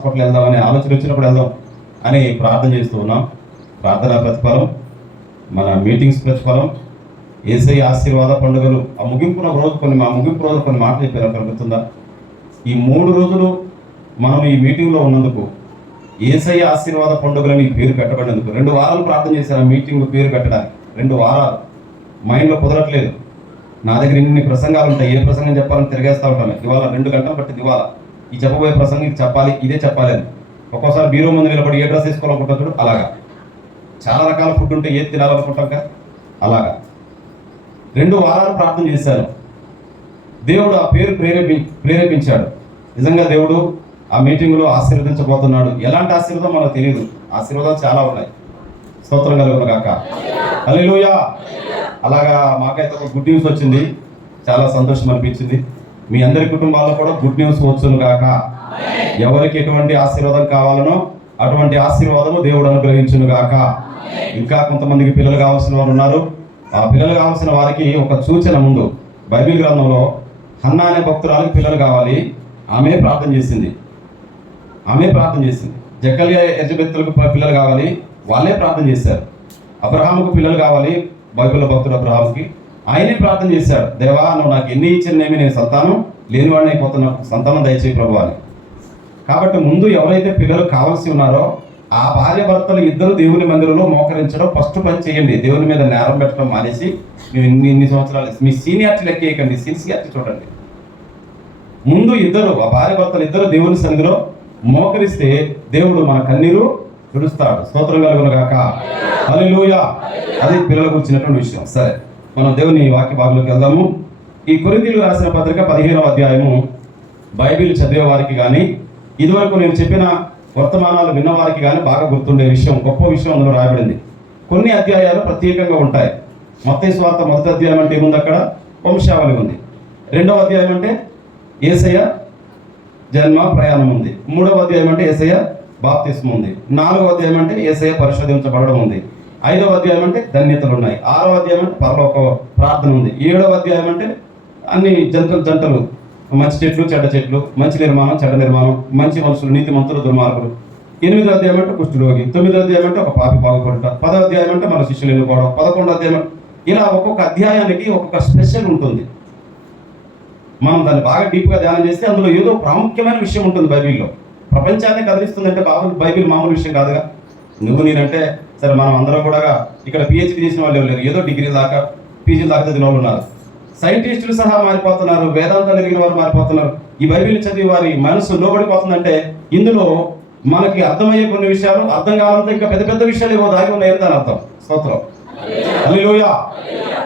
Hospital వెళ్దామని ఆలోచన వచ్చినప్పుడు వెళ్దాం అని ప్రార్థన చేస్తూ ఉన్నాం. ప్రార్థన ప్రతిఫలం, మన మీటింగ్స్ ప్రతిఫలం, యేసయ్య ఆశీర్వాద పండుగలు. ఆ ముగింపు రోజు కొన్ని మాటలు చెప్పారు, కలుగుతుందా? ఈ 3 రోజులు మనం ఈ మీటింగ్లో ఉన్నందుకు, యేసయ్య ఆశీర్వాద పండుగలని పేరు పెట్టబడినందుకు 2 వారాలు ప్రార్థన చేశారు. ఆ మీటింగ్ పేరు పెట్టడానికి 2 వారాలు మైండ్లో కుదరట్లేదు. నా దగ్గర ఇన్ని ప్రసంగాలు ఉంటాయి, ఏ ప్రసంగం చెప్పాలని తిరిగేస్తూ ఉంటాను. ఇవాళ 2 గంటలు పట్టింది. ఇవాళ ఈ చెప్పబోయే ప్రసంగం ఇది చెప్పాలి, ఇదే చెప్పాలి అని. ఒక్కోసారి బీరో ముందు నిలబడి ఏ డ్రెస్ వేసుకోవాలనుకుంటాం చూడు, అలాగా. చాలా రకాల ఫుడ్ ఉంటే ఏది తినాలనుకుంటాం అలాగా. 2 వారాలు ప్రార్థన చేశాను. దేవుడు ఆ పేరు ప్రేరేపించాడు. నిజంగా దేవుడు ఆ మీటింగ్లో ఆశీర్వదించబోతున్నాడు. ఎలాంటి ఆశీర్వాదం మనకు తెలియదు. ఆశీర్వాదాలు చాలా ఉన్నాయి. స్తోత్రం కలుగును గాక. హల్లెలూయా. అలాగా మాకైతే ఒక గుడ్ న్యూస్ వచ్చింది, చాలా సంతోషం అనిపించింది. మీ అందరి కుటుంబాల్లో కూడా గుడ్ న్యూస్ వచ్చును గాక. ఎవరికి ఎటువంటి ఆశీర్వాదం కావాలనో అటువంటి ఆశీర్వాదము దేవుడు అనుగ్రహించును గాక. ఇంకా కొంతమందికి పిల్లలు కావాల్సిన వారు ఉన్నారు. ఆ పిల్లలు కావాల్సిన వారికి ఒక సూచన ముందు బైబిల్ గ్రంథంలో హన్నా అనే భక్తురాలకు పిల్లలు కావాలి. ఆమె ప్రార్థన చేసింది. జక్కలియా ఎలిజబెత్తులకు పిల్లలు కావాలి, వాళ్ళే ప్రార్థన చేశారు. అబ్రహాముకు పిల్లలు కావాలి, బైబిల్లో భక్తుడు అబ్రహాముకి ఆయనే ప్రార్థన చేశాడు. దేవా, నువ్వు నాకు ఎన్ని ఇచ్చినేమి, నేను సంతానం లేనివాడిని అయిపోతున్నా, సంతానం దయచేయి ప్రభు అని. కాబట్టి ముందు ఎవరైతే పిల్లలు కావాల్సి ఉన్నారో ఆ భార్య భర్తలు ఇద్దరు దేవుని మందిరంలో మోకరించడం ఫస్ట్ పని చేయండి. దేవుని మీద నేరం పెట్టడం మానేసి, మేము ఇన్ని సంవత్సరాలు మీ సీనియారిటీ లెక్కేయకండి, సిన్సియారిటీ చూడండి. ముందు ఇద్దరు, ఆ భార్య భర్తలు ఇద్దరు దేవుని సన్నిధిలో మోకరిస్తే దేవుడు మన కన్నీరు తుడుస్తాడు. స్తోత్రం కలుగును గాక. హల్లెలూయా. అది పిల్లల గురించినటువంటి విషయం. సరే, మనం దేవుని వాక్య భాగంలోకి వెళ్దాము. ఈ కొరింథీయులకు రాసిన పత్రిక 15వ అధ్యాయము బైబిల్ చదివే వారికి కానీ, ఇదివరకు నేను చెప్పిన వర్తమానాలు విన్నవారికి కానీ బాగా గుర్తుండే విషయం, గొప్ప విషయం అందులో రాయబడింది. కొన్ని అధ్యాయాలు ప్రత్యేకంగా ఉంటాయి. మత్తయి సువార్త 1వ అధ్యాయం అంటే ఏముంది? అక్కడ వంశావళి ఉంది. 2వ అధ్యాయం అంటే యేసయ్య జన్మ ప్రయాణం ఉంది. 3వ అధ్యాయం అంటే యేసయ్య బాప్తిస్మం ఉంది. 4వ అధ్యాయం అంటే యేసయ్య పరిశోధించబడడం ఉంది. 5వ అధ్యాయం అంటే ధన్యతలు ఉన్నాయి. 6వ అధ్యాయం అంటే పరలోక ప్రార్థన ఉంది. 7వ అధ్యాయం అంటే అన్ని జంటలు, మంచి చెట్లు చెడ్డ చెట్లు, మంచి నిర్మాణం చెడ్డ నిర్మాణం, మంచి మనుషులు నీతి మంతులు దుర్మార్గులు. 8వ అధ్యాయం అంటే కుష్ఠరోగి. 9వ అధ్యాయం అంటే ఒక పాపి బాగుపడుట. 10వ అధ్యాయం అంటే మన శిష్యులు ఎన్నుకోవడం. 11వ అధ్యాయం. ఇలా ఒక్కొక్క అధ్యాయానికి ఒక్కొక్క స్పెషల్ ఉంటుంది. మనం దాన్ని బాగా డీప్గా ధ్యానం చేస్తే అందులో ఏదో ప్రాముఖ్యమైన విషయం ఉంటుంది. బైబిల్లో ప్రపంచాన్ని కదిలిస్తుందంటే బైబిల్ మామూలు విషయం కాదుగా. నేనంటే సరే, మనం అందరం కూడా ఇక్కడ పిహెచ్డీ చేసిన వాళ్ళు లేరు, ఏదో డిగ్రీ దాకా పీజీ దాకా చదివిన వాళ్ళు ఉన్నారు. సైంటిస్టులు సహా మారిపోతున్నారు, వేదాంతాలు ఎదిగిన వారు మారిపోతున్నారు. ఈ బైబిల్ చదివి వారి మనసు లోబడిపోతుందంటే ఇందులో మనకి అర్థమయ్యే కొన్ని విషయాలు, అర్థం కావాలంటే ఇంకా పెద్ద పెద్ద విషయాలు ఏవో దాగి ఉన్నాయని దాని అర్థం. స్తోత్రం. హల్లెలూయా.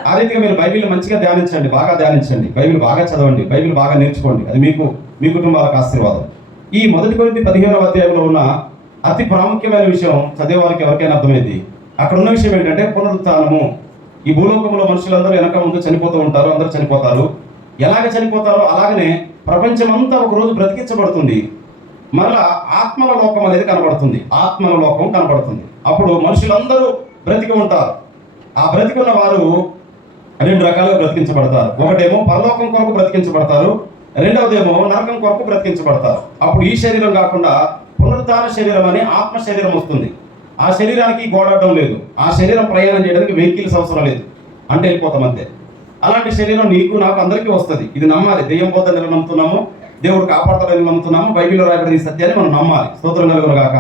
ఆ రీతిగా మీరు బైబిల్ మంచిగా ధ్యానించండి, బాగా ధ్యానించండి, బైబిల్ బాగా చదవండి, బైబిల్ బాగా నేర్చుకోండి. అది మీకు, మీ కుటుంబాలకు ఆశీర్వాదం. ఈ 1 కొరింథీ 15వ అధ్యాయంలో ఉన్న అతి ప్రాముఖ్యమైన విషయం చదివే వారికి ఎవరికైనా అర్థమైంది. అక్కడ ఉన్న విషయం ఏంటంటే పునరుత్థానము. ఈ భూలోకంలో మనుషులందరూ వెనక ముందు చనిపోతూ ఉంటారు, అందరూ చనిపోతారు. ఎలాగ చనిపోతారో అలాగనే ప్రపంచమంతా ఒకరోజు బ్రతికించబడుతుంది. మరలా ఆత్మల లోకం అనేది కనబడుతుంది. ఆత్మల లోకం కనబడుతుంది. అప్పుడు మనుషులందరూ బ్రతికి ఉంటారు. ఆ బ్రతికున్న వారు 2 రకాలుగా బ్రతికించబడతారు. ఒకటేమో పరలోకం కొరకు బ్రతికించబడతారు, రెండవదేమో నరకం కొరకు బ్రతికించబడతారు. అప్పుడు ఈ శరీరం కాకుండా పునరుత్థాన శరీరం అని ఆత్మ శరీరం వస్తుంది. ఆ శరీరానికి గోడాడడం లేదు, ఆ శరీరం ప్రయాణం చేయడానికి వెహికల్స్ అవసరం లేదు, అంటే వెళ్ళిపోతాం అంతే. అలాంటి శరీరం నీకు నాకు అందరికీ వస్తుంది. ఇది నమ్మాలి. దెయ్యం పోతుందని నమ్ముతున్నాము, దేవుడు కాపాడతాడని నమ్ముతున్నాము, బైబిల్లో రాయబడిన ఈ సత్యాన్ని మనం నమ్మాలి. స్తోత్రం కలుగును గాక.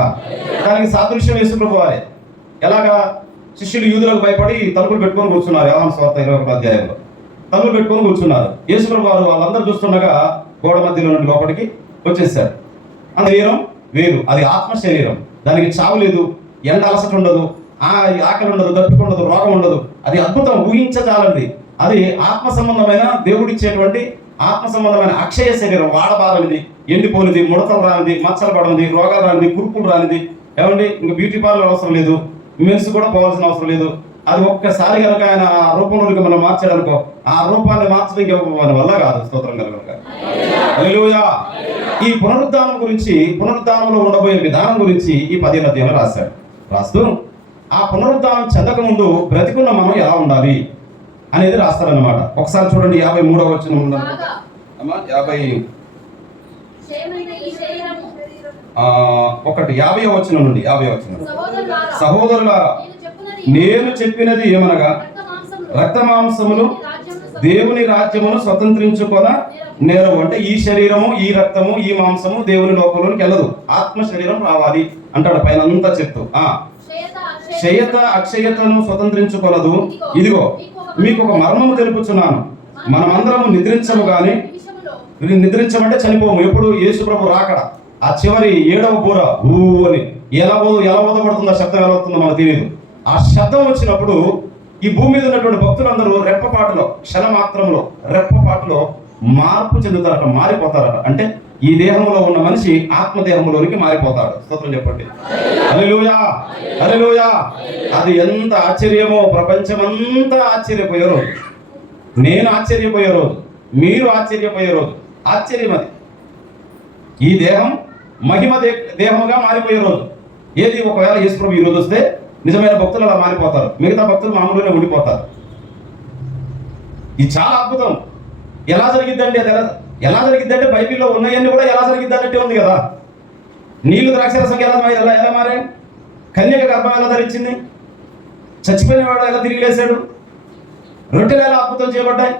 దానికి సాదృశ్యం యేసు ప్రభువు వారే. ఎలాగా? శిష్యులు యూదులకు భయపడి తలుపులు పెట్టుకొని కూర్చున్నారు. యోహాను సువార్త 21వ అధ్యాయంలో తలుపులు పెట్టుకొని కూర్చున్నారు. యేసు ప్రభువు వారు వాళ్ళందరూ చూస్తుండగా గోడ మధ్యలో నుండి లోపలికి వచ్చేసారు. ఆ శరీరం వేరు, అది ఆత్మ శరీరం. దానికి చావు లేదు, ఎండ అలసట ఉండదు, ఆకలి ఉండదు, దప్పిక ఉండదు, రోగం ఉండదు. అది అద్భుతం, ఊహించజాలండి. అది ఆత్మ సంబంధమైన దేవుడిచ్చేటువంటి ఆత్మ సంబంధమైన అక్షయ శరీరం. వాడబారనిది, ఎండిపోనిది, ముడతలు రానిది, మచ్చలు పడనిది, రోగాలు రానిది, కురుపులు రానిది. ఏమండి, ఇంకా బ్యూటీ పార్లర్ అవసరం లేదు, మెన్స్ కూడా పోవాల్సిన అవసరం లేదు. అది ఒక్కసారి కనుక ఆయన ఆ రూపంలోకి మనం మార్చాడనుకో, ఆ రూపాన్ని మార్చడం మన వల్ల కాదు. స్తోత్రం కలుగును గాక. హల్లెలూయా. ఈ పునరుద్ధానం గురించి, పునరుద్ధానంలో ఉండబోయే విధానం గురించి ఈ 15వ అధ్యాయంలో రాస్తూ ఆ పునరుద్ధానం చెందక ముందు బ్రతికున్న మనం ఎలా ఉండాలి అనేది రాస్తారన్నమాట. ఒకసారి చూడండి, 53వ వచనం ఉందన్నమాట. 50 ఒకటి 50వ వచనం నుండి 50వ వచనం. సహోదరులారా, సహోదరులారా, నేను చెప్పినది ఏమనగా రక్త మాంసములు దేవుని రాజ్యమును స్వతంత్రించుకొన నేరవు. అంటే ఈ శరీరము, ఈ రక్తము, ఈ మాంసము దేవుని లోకంలోనికి వెళ్ళదు. ఆత్మ శరీరం రావాలి అంటాడు పైన అంతా చెప్తూ. క్షయత అక్షయతను స్వతంత్రించుకొనదు. ఇదిగో మీకు ఒక మర్మము తెలుపుచున్నాను, మనమందరము నిద్రించము గాని, నిద్రించమంటే చనిపోము. ఎప్పుడు యేసు ప్రభు రాకడ, ఆ చివరి 7వ బూర ఊ అని ఎలా ఊదబడుతుందో, శబ్దం ఎలా అవుతుందో మనకు తెలియదు. ఆ శబ్దం వచ్చినప్పుడు ఈ భూమి మీద ఉన్నటువంటి భక్తులందరూ రెప్పపాటులో, క్షణమాత్రంలో, రెప్పపాటులో మార్పు చెందుతారట, మారిపోతారట. అంటే ఈ దేహంలో ఉన్న మనిషి ఆత్మదేహంలోనికి మారిపోతాడు. స్తోత్రం చెప్పండి. హల్లెలూయా, హల్లెలూయా. అది ఎంత ఆశ్చర్యమో, ప్రపంచమంతా ఆశ్చర్యపోయే రోజు, నేను ఆశ్చర్యపోయే రోజు, మీరు ఆశ్చర్యపోయే రోజు. ఆశ్చర్యం అది. ఈ దేహం మహిమ దేహముగా మారిపోయే రోజు. ఏది ఒకవేళ యేసు ప్రభు ఈ రోజు వస్తే నిజమైన భక్తులు అలా మారిపోతారు, మిగతా భక్తులు మామూలుగానే ఉండిపోతారు. ఇది చాలా అద్భుతం. ఎలా జరిగిద్దండి? అది ఎలా జరిగిద్దంటే బైబిల్లో ఉన్నాయన్నీ కూడా ఎలా జరిగిద్ది అన్నట్టే ఉంది కదా. నీళ్లు ద్రాక్షరసం ఎలా మారాయి? కన్యక గర్భం ఎలా ధరించింది? చచ్చిపోయినవాడు ఎలా తిరిగి లేచాడు? రొట్టెలు ఎలా అద్భుతం చేయబడ్డాయి?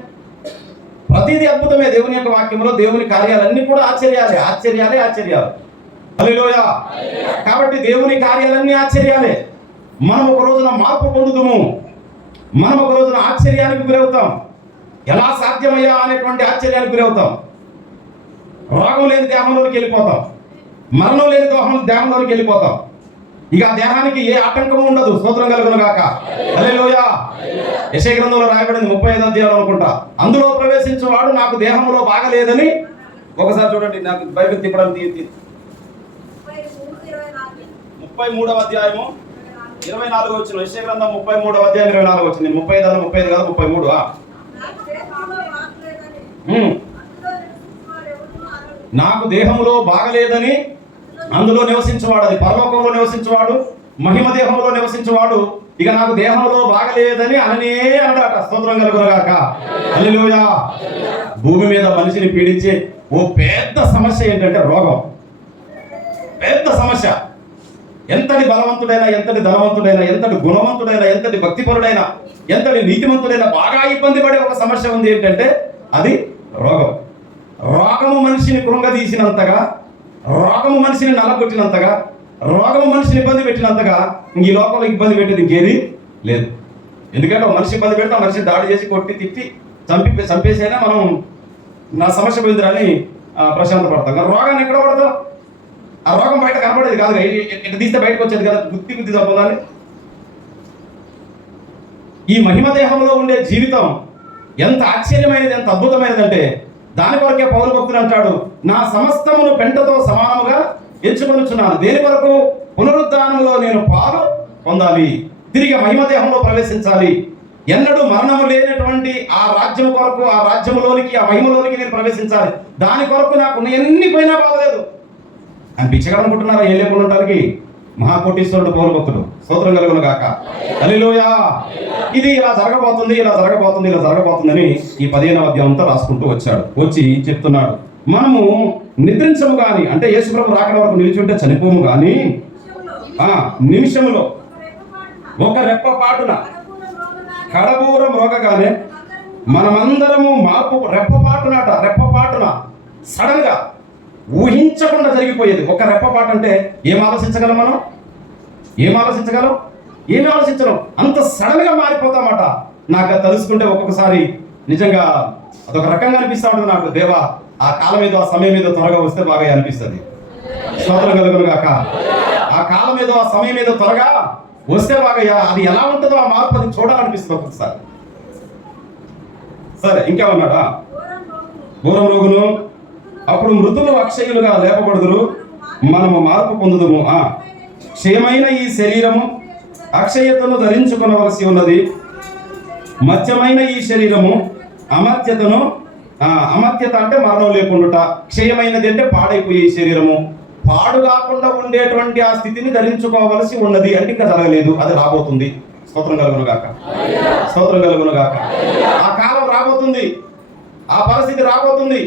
ప్రతిదీ అద్భుతమే. దేవుని యొక్క వాక్యంలో దేవుని కార్యాలన్నీ కూడా ఆశ్చర్యాలే, ఆశ్చర్యాలే, ఆశ్చర్యాలు. హల్లెలూయా. కాబట్టి దేవుని కార్యాలన్నీ ఆశ్చర్యాలే. మనం ఒక రోజున మార్పు పొందుతాము, మనం ఒక రోజున ఆశ్చర్యానికి గురవుతాం. ఎలా సాధ్యమయ్యా అనేటువంటి ఆశ్చర్యానికి గురవుతాం. రోగం లేని దేహంలోకి వెళ్ళిపోతాం, మరణం లేని దేహంలోకి వెళ్ళిపోతాం. ఇక ఆ దేహానికి ఏ ఆటంకము ఉండదు. స్తోత్రం కలుగును గాక. హల్లెలూయా. యెషయా గ్రంథంలో రాయబడింది 35వ అధ్యాయం అనుకుంటా. అందులో ప్రవేశించేవాడు నాకు దేహంలో బాగలేదని, ఒకసారి చూడండి, నాకు బైబిల్ తిప్పడం 33వ అధ్యాయము 24వ వచనం. యెషయా గ్రంథం 33వ అధ్యాయం 24వ వచనం. 35 కాదు 33. నాకు దేహంలో బాగలేదని అందులో నివసించేవాడు, అది పరలోకంలో నివసించేవాడు, మహిమ దేహంలో నివసించేవాడు ఇక నాకు దేహంలో బాగలేదని అనడాట. స్తోత్రం కలుగును గాక. హల్లెలూయా. భూమి మీద మనిషిని పీడించే ఓ పెద్ద సమస్య ఏంటంటే రోగం. పెద్ద సమస్య. ఎంతటి బలవంతుడైనా, ఎంతటి ధనవంతుడైనా, ఎంతటి గుణవంతుడైనా, ఎంతటి భక్తిపరుడైనా, ఎంతటి నీతిమంతుడైనా బాగా ఇబ్బంది పడే ఒక సమస్య ఉంది. ఏంటంటే అది రోగం. రోగము మనిషిని కృంగదీసినంతగా, రోగము మనిషిని నలగొట్టినంతగా, రోగము మనిషిని ఇబ్బంది పెట్టినంతగా ఈ లోకంలో ఇబ్బంది పెట్టేది ఇంకేది లేదు. ఎందుకంటే ఒక మనిషి ఇబ్బంది పెడితే ఆ మనిషిని దాడి చేసి కొట్టి తిట్టి చంపేసైనా మనం నా సమస్య పోయిందని ప్రశాంత పడతాం. కానీ రోగాన్ని ఎక్కడ పడతాం? ఆ రోగం బయట కనపడేది కాదు, ఇట్లా తీస్తే బయటకు వచ్చేది కదా, గుత్తి తప్పదాన్ని. ఈ మహిమ దేహంలో ఉండే జీవితం ఎంత ఆశ్చర్యమైనది, ఎంత అద్భుతమైనదంటే దాని కొరకే పౌలు భక్తుడు అంటాడు, నా సమస్తమును పెంటతో సమానముగా ఎంచుకొనుచున్నాను. దేని కొరకు? పునరుద్ధానంలో నేను పాలు పొందాలి, తిరిగి మహిమ దేహంలో ప్రవేశించాలి. ఎన్నడూ మరణము లేనటువంటి ఆ రాజ్యం కొరకు, ఆ రాజ్యంలోనికి, ఆ మహిమలోనికి నేను ప్రవేశించాలి. దాని కొరకు నాకు ఎన్ని పోయినా బాగలేదు అని పిచ్చగడనుకుంటున్నారా? ఏం లేకుండా ఉండడానికి మహాకోటీశ్వరుడు పౌలు భక్తుడు. స్తోత్రం కలుగును గాక. హల్లెలూయా. ఇది ఇలా జరగబోతుంది, ఇలా జరగబోతుంది, ఇలా జరగబోతుందని ఈ 15వ అధ్యాయంతో రాసుకుంటూ వచ్చి చెప్తున్నాడు, మనము నిద్రించము గాని, అంటే యేసు ప్రభు రాకడ వరకు నిలిచి ఉంటే చనిపోము గాని, నిమిషములో ఒక రెప్పపాటున కడబూరం రోగగానే మనమందరము మార్పు. రెప్పపాటున సడన్ గా ఊహించకుండా జరిగిపోయేది. ఒక రెప్పపాటు అంటే ఏం ఆలోచించగలం మనం? ఏమి ఆలోచించగలం? అంత సడన్ గా మారిపోతామట. నాకు అది తలుసుకుంటే ఒక్కొక్కసారి నిజంగా అదొక రకంగా అనిపిస్తూ ఉంటుంది నాకు. దేవా, ఆ కాలం ఏదో, ఆ సమయం ఏదో త్వరగా వస్తే బాగా అనిపిస్తుంది. స్తోత్రం కలుగును గాక. ఆ కాలం ఏదో, ఆ సమయం ఏదో త్వరగా వస్తే బాగా, అది ఎలా ఉంటుందో ఆ మార్పు అది చూడాలనిపిస్తుంది ఒక్కొక్కసారి. సరే, ఇంకేమన్నాడా? ఘోరం రోగును అప్పుడు మృతులు అక్షయులుగా లేపబడుదురు, మనము మార్పు పొందుదుము. క్షయమైన ఈ శరీరము అక్షయతను ధరించుకొనవలసి ఉన్నది, మత్యమైన ఈ శరీరము అమర్త్యత అంటే మరణం లేకుండా, క్షయమైనది అంటే పాడైపోయే ఈ శరీరము పాడు కాకుండా ఉండేటువంటి ఆ స్థితిని ధరించుకోవలసి ఉన్నది. అంటే ఇంకా జరగలేదు, అది రాబోతుంది. స్తోత్రం కలుగును గాక. స్తోత్రం కలుగును గాక. ఆ కాలం రాబోతుంది, ఆ పరిస్థితి రాబోతుంది.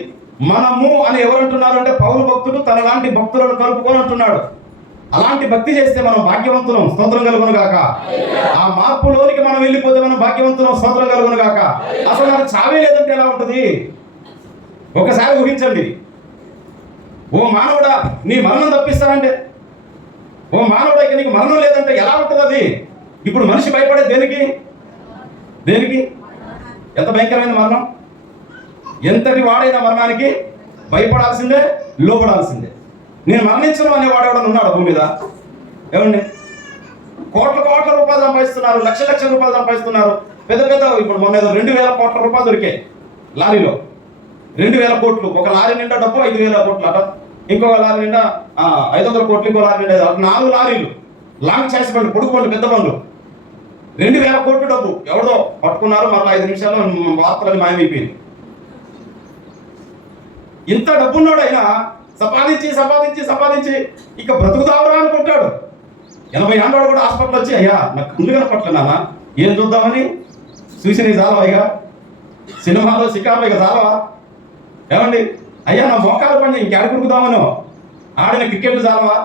మనము అని ఎవరంటున్నారు అంటే పౌలు భక్తుడు తన లాంటి భక్తులను కలుపుకొని అంటున్నాడు. అలాంటి భక్తి చేస్తే మనం భాగ్యవంతులం. స్తోత్రం కలుగును గాక. ఆ మార్పులోనికి మనం వెళ్ళిపోతే మనం భాగ్యవంతులం. స్తోత్రం కలుగును గాక. అసలు నాకు చావే లేదంటే ఎలా ఉంటుంది? ఒకసారి ఊహించండి. ఓ మానవుడా నీ మరణం తప్పిస్తానంటే, ఓ మానవుడా ఇక నీకు మరణం లేదంటే ఎలా ఉంటుంది అది? ఇప్పుడు మనిషి భయపడేది దేనికి? దేనికి? ఎంత భయంకరమైన మరణం! ఎంతటి వాడైన మరణానికి భయపడాల్సిందే, లోపడాల్సిందే. నేను మరణించను అనేవాడు ఎవడన్నా ఉన్నాడు భూమి మీద? ఏమండి, కోట్ల కోట్ల రూపాయలు సంపాదిస్తున్నారు, లక్షల రూపాయలు సంపాదిస్తున్నారు. పెద్ద పెద్ద ఇప్పుడు మొన్న ఏదో 2000 కోట్ల రూపాయలు దొరికాయి లారీలో. 2000 కోట్లు. ఒక లారీ నిండా డబ్బు 5000 కోట్లు అట, ఇంకొక లారీ నిండా 500 కోట్లు, ఇంకో లారీ నిండా 4 లారీలు లాంగ్ చేసి బండ్లు, పొడుగు బండ్లు, పెద్ద బండ్లు. 2000 కోట్లు డబ్బు ఎవడో పట్టుకున్నారు. మరలా 5 నిమిషాల్లో వార్తలని మాయమైపోయింది. ఇంత డబ్బున్నాడు అయినా సంపాదించి సంపాదించి సంపాదించి ఇక బ్రతుకుతావురా అనుకుంటాడు. 80 ఏళ్ళ కూడా హాస్పిటల్ వచ్చి, అయ్యా నాకు కళ్ళు కనపట్లే నాన్న, ఏం చూద్దామని చూసిన చాలవా? ఇక సినిమాలో షికార్లు ఇక చాలవా? ఏమండి, అయ్యా నా మోకాలు పని ఇంకెడ కురుకుదామనో, ఆడిన క్రికెట్లు చాలవా,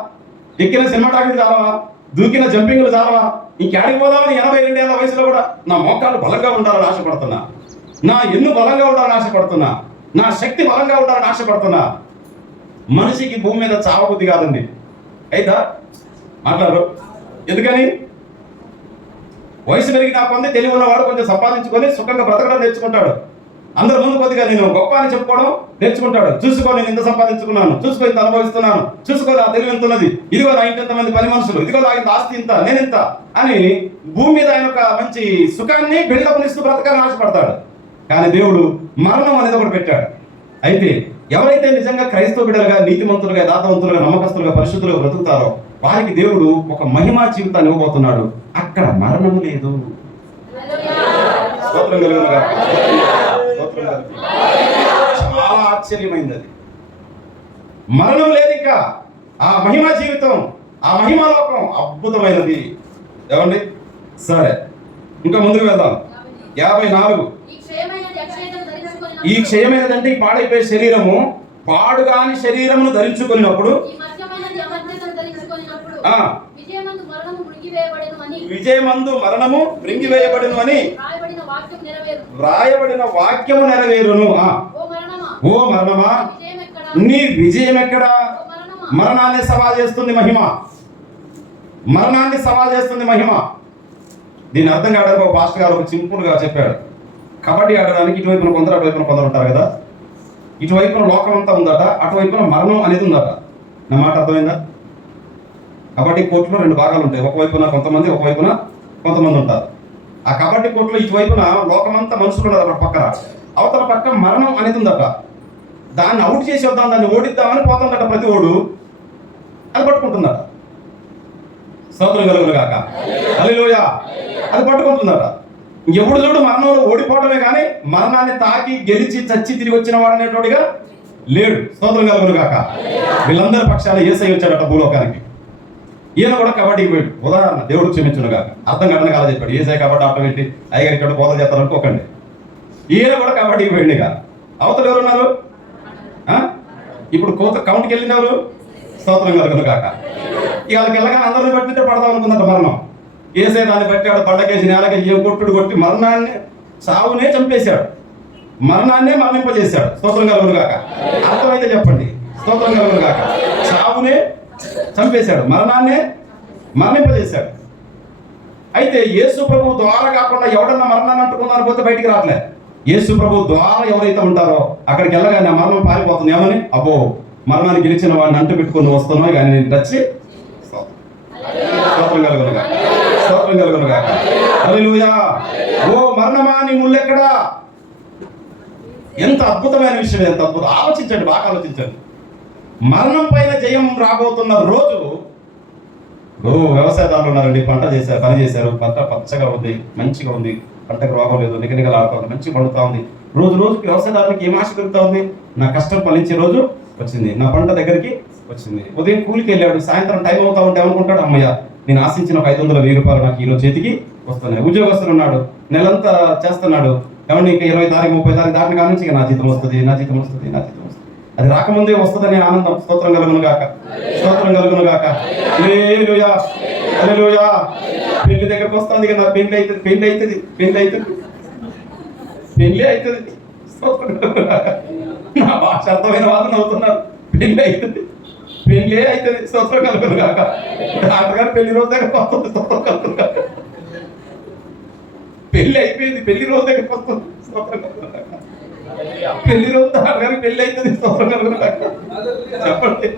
ఎక్కిన సినిమాటాకులు చాలవా, దూకిన జంపింగ్లు చాలవా, ఇంకెడికి పోదామని 82 ఏళ్ళ వయసులో కూడా నా మోకాలు బలంగా ఉండాలని ఆశపడుతున్నా, నా ఎన్ను బలంగా ఉండాలని ఆశపడుతున్నా, నా శక్తి బలంగా ఉండాలని ఆశపడుతున్నా. మనిషికి భూమి మీద చావబుద్ధి కాదండి. అయితే మాట్లాడరు. ఎందుకని? వయసు పెరిగినా కొంది తెలివి ఉన్నవాడు కొంచెం సంపాదించుకొని సుఖంగా బ్రతకడం నేర్చుకుంటాడు. అందరి ముందు కొద్దిగా నేను గొప్ప అని చెప్పుకోవడం నేర్చుకుంటాడు. చూసుకో నేను ఇంత సంపాదించుకున్నాను, చూసుకో ఇంత అనుభవిస్తున్నాను, చూసుకో నా తెలివి ఎంత ఉన్నది, ఇదిగో నా ఇంత మంది పని మనుషులు, ఇదిగో నా ఇంత ఆస్తి ఇంత, నేను ఇంత అని భూమి మీద ఆయన ఒక మంచి సుఖాన్ని బిల్డప్నిస్తూ బ్రతకాలని ఆశపడతాడు. కానీ దేవుడు మరణం అనేది ఒకటి పెట్టాడు. అయితే ఎవరైతే నిజంగా క్రైస్తవ బిడ్డలుగా, నీతిమంతులుగా, యథార్థవంతులుగా, నమ్మకస్తులుగా, పరిశుద్ధులుగా బ్రతుకుతారో వారికి దేవుడు ఒక మహిమా జీవితాన్ని ఇవ్వబోతున్నాడు. అక్కడ మరణం లేదు. చాలా ఆశ్చర్యమైంది అది. మరణం లేదు. ఇంకా ఆ మహిమా జీవితం, ఆ మహిమా లోకం అద్భుతమైనది. ఏమండి, సరే ఇంకా ముందుకు వెళ్దాం. 54. ఈ క్షయమైనదంటే ఈ పాడైపోయే శరీరము, పాడుగాని శరీరమును ధరించుకున్నప్పుడు విజయమందు మరణము మృంగివేయబడును అని వ్రాయబడిన వాక్యము నెరవేరును. ఓ మరణమా నీ విజయం ఎక్కడా? మరణాన్ని సవాల్ చేస్తుంది మహిమ. మరణాన్ని సవాల్ చేస్తుంది మహిమ. దీని అర్థం కావడానికి ఒక పాస్టర్ గారు ఒక సింపుల్ గా చెప్పాడు. కబడ్డీ ఆడడానికి ఇటువైపున కొందరు, అటువైపున కొందరు ఉంటారు కదా. ఇటువైపున లోకం అంతా ఉందట, అటువైపున మరణం అనేది ఉందట. నా మాట అర్థమైందా? కబడ్డీ కోర్టులో 2 భాగాలు ఉంటాయి. ఒకవైపున కొంతమంది, ఒకవైపున కొంతమంది ఉంటారు. ఆ కబడ్డీ కోర్టులో ఇటువైపున లోకమంతా మనుషులు ఉన్నారు, అక్కడ పక్కన, అవతల పక్క మరణం అనేది ఉందట. దాన్ని అవుట్ చేసి వద్దాం, దాన్ని ఓడిద్దామని పోతుందట ప్రతి ఓడు. అది పట్టుకుంటుందట. స్తోత్రం కలుగును గాక. హల్లెలూయా. అది పట్టుకుంటుందట. ఎప్పుడు చూడు మరణంలో ఓడిపోవడమే కానీ మరణాన్ని తాకి గెలిచి చచ్చి తిరిగి వచ్చిన వాడు అనేటోడిగా లేడు. స్తోత్రం కలుగును గాక. వీళ్ళందరి పక్షాన యేసయ్య వచ్చాడట భూలోకానికి. ఈయన కూడా కబడ్డీకి పోయాడు. ఉదాహరణ, దేవుడు క్షమించును గాక. అర్థం కట్టడానికి అలా చెప్పాడు. యేసయ్య కబడ్డీ ఆట పెట్టి అయ్యగారు ఇక్కడ బోధ చేస్తారు అనుకోకండి. ఈయన కూడా కబడ్డీకి పోయింది కాదు. అవతలు ఎవరున్నారు? ఇప్పుడు కౌంట్కి వెళ్ళినవారు. స్తోత్రం కలుగును గాక. ఇక వాళ్ళకి వెళ్ళగానే అందరిని బట్టితే పడదాం అనుకుందట మరణం. యేసయ్య దాన్ని బట్టాడు, బండకేసి నేలకేసి ఏం కొట్టుడు కొట్టి మరణాన్ని, సావునే చంపేశాడు, మరణాన్నే మరణింపజేశాడు. స్తోత్రం కలుగును గాక. అర్థమైతే చెప్పండి. స్తోత్రం కలుగును గాక. సావునే చంపేశాడు, మరణాన్నే మరణింపజేశాడు. అయితే యేసు ప్రభు ద్వారా కాకుండా ఎవడన్నా మరణాన్ని అంటుకున్నాను పోతే బయటికి రావట్లే. యేసు ప్రభు ద్వారా ఎవరైతే ఉంటారో అక్కడికి వెళ్ళగానే మరణం పారిపోతుంది. ఏమని? అబ్బో మరణాన్ని గెలిచిన వాడిని అంటు పెట్టుకుని వస్తున్నావు కానీ నేను టచ్చి. స్తోత్రం కలుగును గాక. స్తోత్రం కలుగును గాక. హల్లెలూయా. ఓ మరణమా నీ ముల్లెక్కడా? ఎంత అద్భుతమైన విషయం, ఎంత అద్భుతం. ఆలోచించండి, బాగా ఆలోచించండి. మరణం పైన జయం రాబోతున్న రోజు. వ్యవసాయదారులు ఉన్నారండి, పంట చేశారు, పని చేశారు, పంట పచ్చగా ఉంది, మంచిగా ఉంది, పంటకు రోగం లేదు, నిగనిగలాడుతుంది, మంచి పండుతా ఉంది. రోజు రోజుకి వ్యవసాయదారునికి ఏం ఆశ కలుగుతా ఉంది? నా కష్టం ఫలించే రోజు వచ్చింది, నా పంట దగ్గరికి వచ్చింది. ఉదయం కూలికి వెళ్ళాడు, సాయంత్రం టైం అవుతా ఉంటే ఏమనుకుంటాడు? అమ్మయ్య నేను ఆశించిన 500, 1000 రూపాయలు నాకు ఈరోజు చేతికి వస్తున్నాయి. ఉద్యోగస్తులు ఉన్నాడు, నెలంతా చేస్తున్నాడు. ఏమన్నా ఇంకా 20 తారీఖు 30 తారీఖు దాటిన కాడ నుంచి నా జీతం వస్తుంది, నా జీతం వస్తుంది, నా జీతం వస్తుంది. అది రాకముందే వస్తుందనే ఆనందం. స్తోత్రం కలుగును గాక, స్తోత్రం కలుగును గాక. హల్లెలూయా, హల్లెలూయా. పెళ్లి దగ్గరకు వస్తుంది కదా, పెళ్లి అవుతుంది, పెళ్లి అవుతుంది, పెళ్లి అవుతుంది, పెళ్లి అవుతుంది. స్తోత్రం కలుగును గాక. నా భాష అర్థమైన వాళ్ళు నవ్వుతున్నారు. పెళ్లి అవుతుంది, పెళ్లి అవుతుంది. స్తోత్రం కలుగును గాక. డాక్టర్ గారు పెళ్లి రోజు దగ్గరకు వస్తుంది. స్తోత్రం కలుగును గాక. పెళ్లి అయిపోయింది, పెళ్లి రోజు దగ్గరకు వస్తుంది. స్తోత్రం కలుగును గాక. పెళ్లి రోజు డాక్టర్ పెళ్లి అవుతుంది. స్తోత్రం కలుగును గాక. చెప్పండి,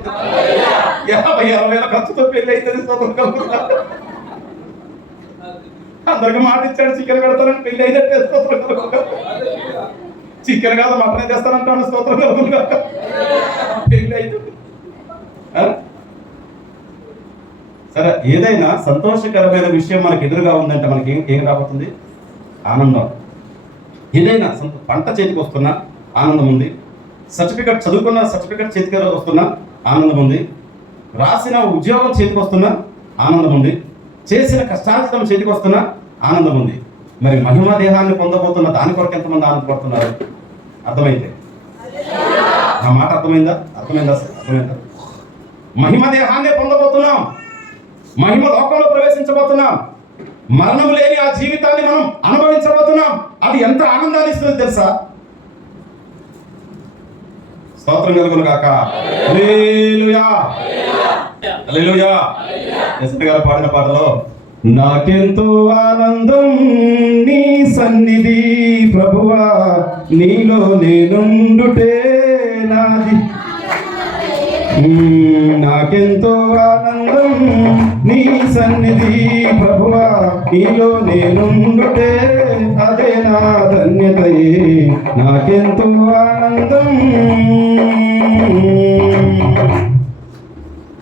50,000 ఖర్చుతో పెళ్లి అవుతుంది. స్తోత్రం కలుగును గాక. అందరికి మాట ఇచ్చాడు, చికెన్ పెడతానని పెళ్లి అయినట్టే. స్తోత్రం కలుగును గాక. చికెన్ కాదు మటన్ తెస్తానంటాను. స్తోత్రం కలుగును గాక. పెళ్లి అవుతుంది. సరే, ఏదైనా సంతోషకరమైన విషయం మనకి ఎదురుగా ఉందంటే మనకి ఏం రాబోతుంది? ఆనందం. ఏదైనా పంట చేతికి వస్తున్నా ఆనందం ఉంది. సర్టిఫికెట్ చదువుకున్న సర్టిఫికెట్ చేతికి వస్తున్నా ఆనందం ఉంది. రాసిన ఉద్యోగం చేతికి వస్తున్నా ఆనందం ఉంది. చేసిన కష్టార్జితం చేతికి వస్తున్నా ఆనందం ఉంది. మరి మహిమ దేహాన్ని పొందబోతున్న దాని కొరకు ఎంతమంది ఆనందపడుతున్నారు? అర్థమైతే నా మాట అర్థమైందా? అర్థమైందా? అర్థమైందా? మహిమ దేహాన్ని పొందబోతున్నాం, మహిమ లోకంలో ప్రవేశించబోతున్నాం, మరణం లేని ఆ జీవితాన్ని మనం అనుభవించబోతున్నాం. అది ఎంత ఆనందాన్ని ఇస్తుంది తెలుసా? స్తోత్రం కలుగును గాక. హల్లెలూయా, హల్లెలూయా. ఎస్పీ గారు పాడిన పాటలో, నాకెంతో ఆనందం నీ సన్నిధి ప్రభువా, నీలో నేనుండుటే నాది. నాకెంతో ఆనందం నీ సన్నిధి ప్రభువా, నీలో నేనుండుటే అదే నా ధన్యతయే. నాకెంతో ఆనందం.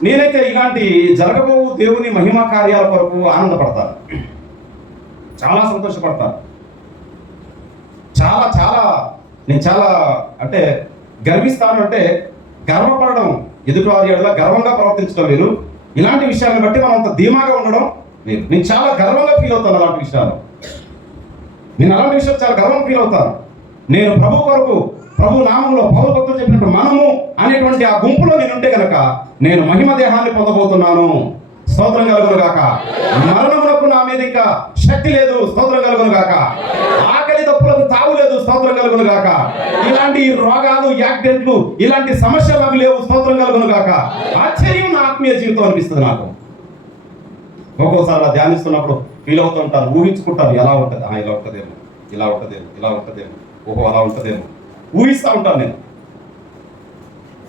నేనైతే ఇలాంటి జరగబో దేవుని మహిమా కార్యాల కొరకు ఆనందపడతాను, చాలా సంతోషపడతాను. చాలా చాలా నేను చాలా అంటే గర్విస్తాను. అంటే గర్వపడడం, ఎదుటివారి ఎడల గర్వంగా ప్రవర్తించడం వేరు. ఇలాంటి విషయాలను బట్టి మనం అంత ధీమాగా ఉండడం వేరు. నేను చాలా గర్వంగా ఫీల్ అవుతాను అలాంటి విషయాలు. నేను అలాంటి విషయాలు చాలా గర్వంగా ఫీల్ అవుతాను. నేను ప్రభు కొరకు, ప్రభు నామంలో పౌలు భక్తులు చెప్పినట్టు మనము అనేటువంటి ఆ గుంపులో నేను ఉంటే కనుక నేను మహిమ దేహాన్ని పొందబోతున్నాను. స్తోత్రం కలుగును గాక. మరణమునకు నా మీద ఇంకా శక్తి లేదు. స్తోత్రం కలుగును గాక. ఆకలి తప్పులకు తావు లేదు. స్తోత్రం కలుగును గాక. ఇలాంటి రోగాలు, యాక్సిడెంట్లు, ఇలాంటి సమస్యలు నాకు లేవు. స్తోత్రం కలుగును గాక. ఆశ్చర్యం నా ఆత్మీయ జీవితం అనిపిస్తుంది నాకు. ఒక్కోసారి అలా ధ్యానిస్తున్నప్పుడు ఫీల్ అవుతూ ఉంటాను, ఊహించుకుంటాను ఎలా ఉంటుంది. ఇలా ఉంటుందేమో, ఇలా ఉంటుందేమో, ఇలా ఉంటుందేమో, ఓహో అలా ఉంటుందేమో ఊహిస్తూ ఉంటాను నేను.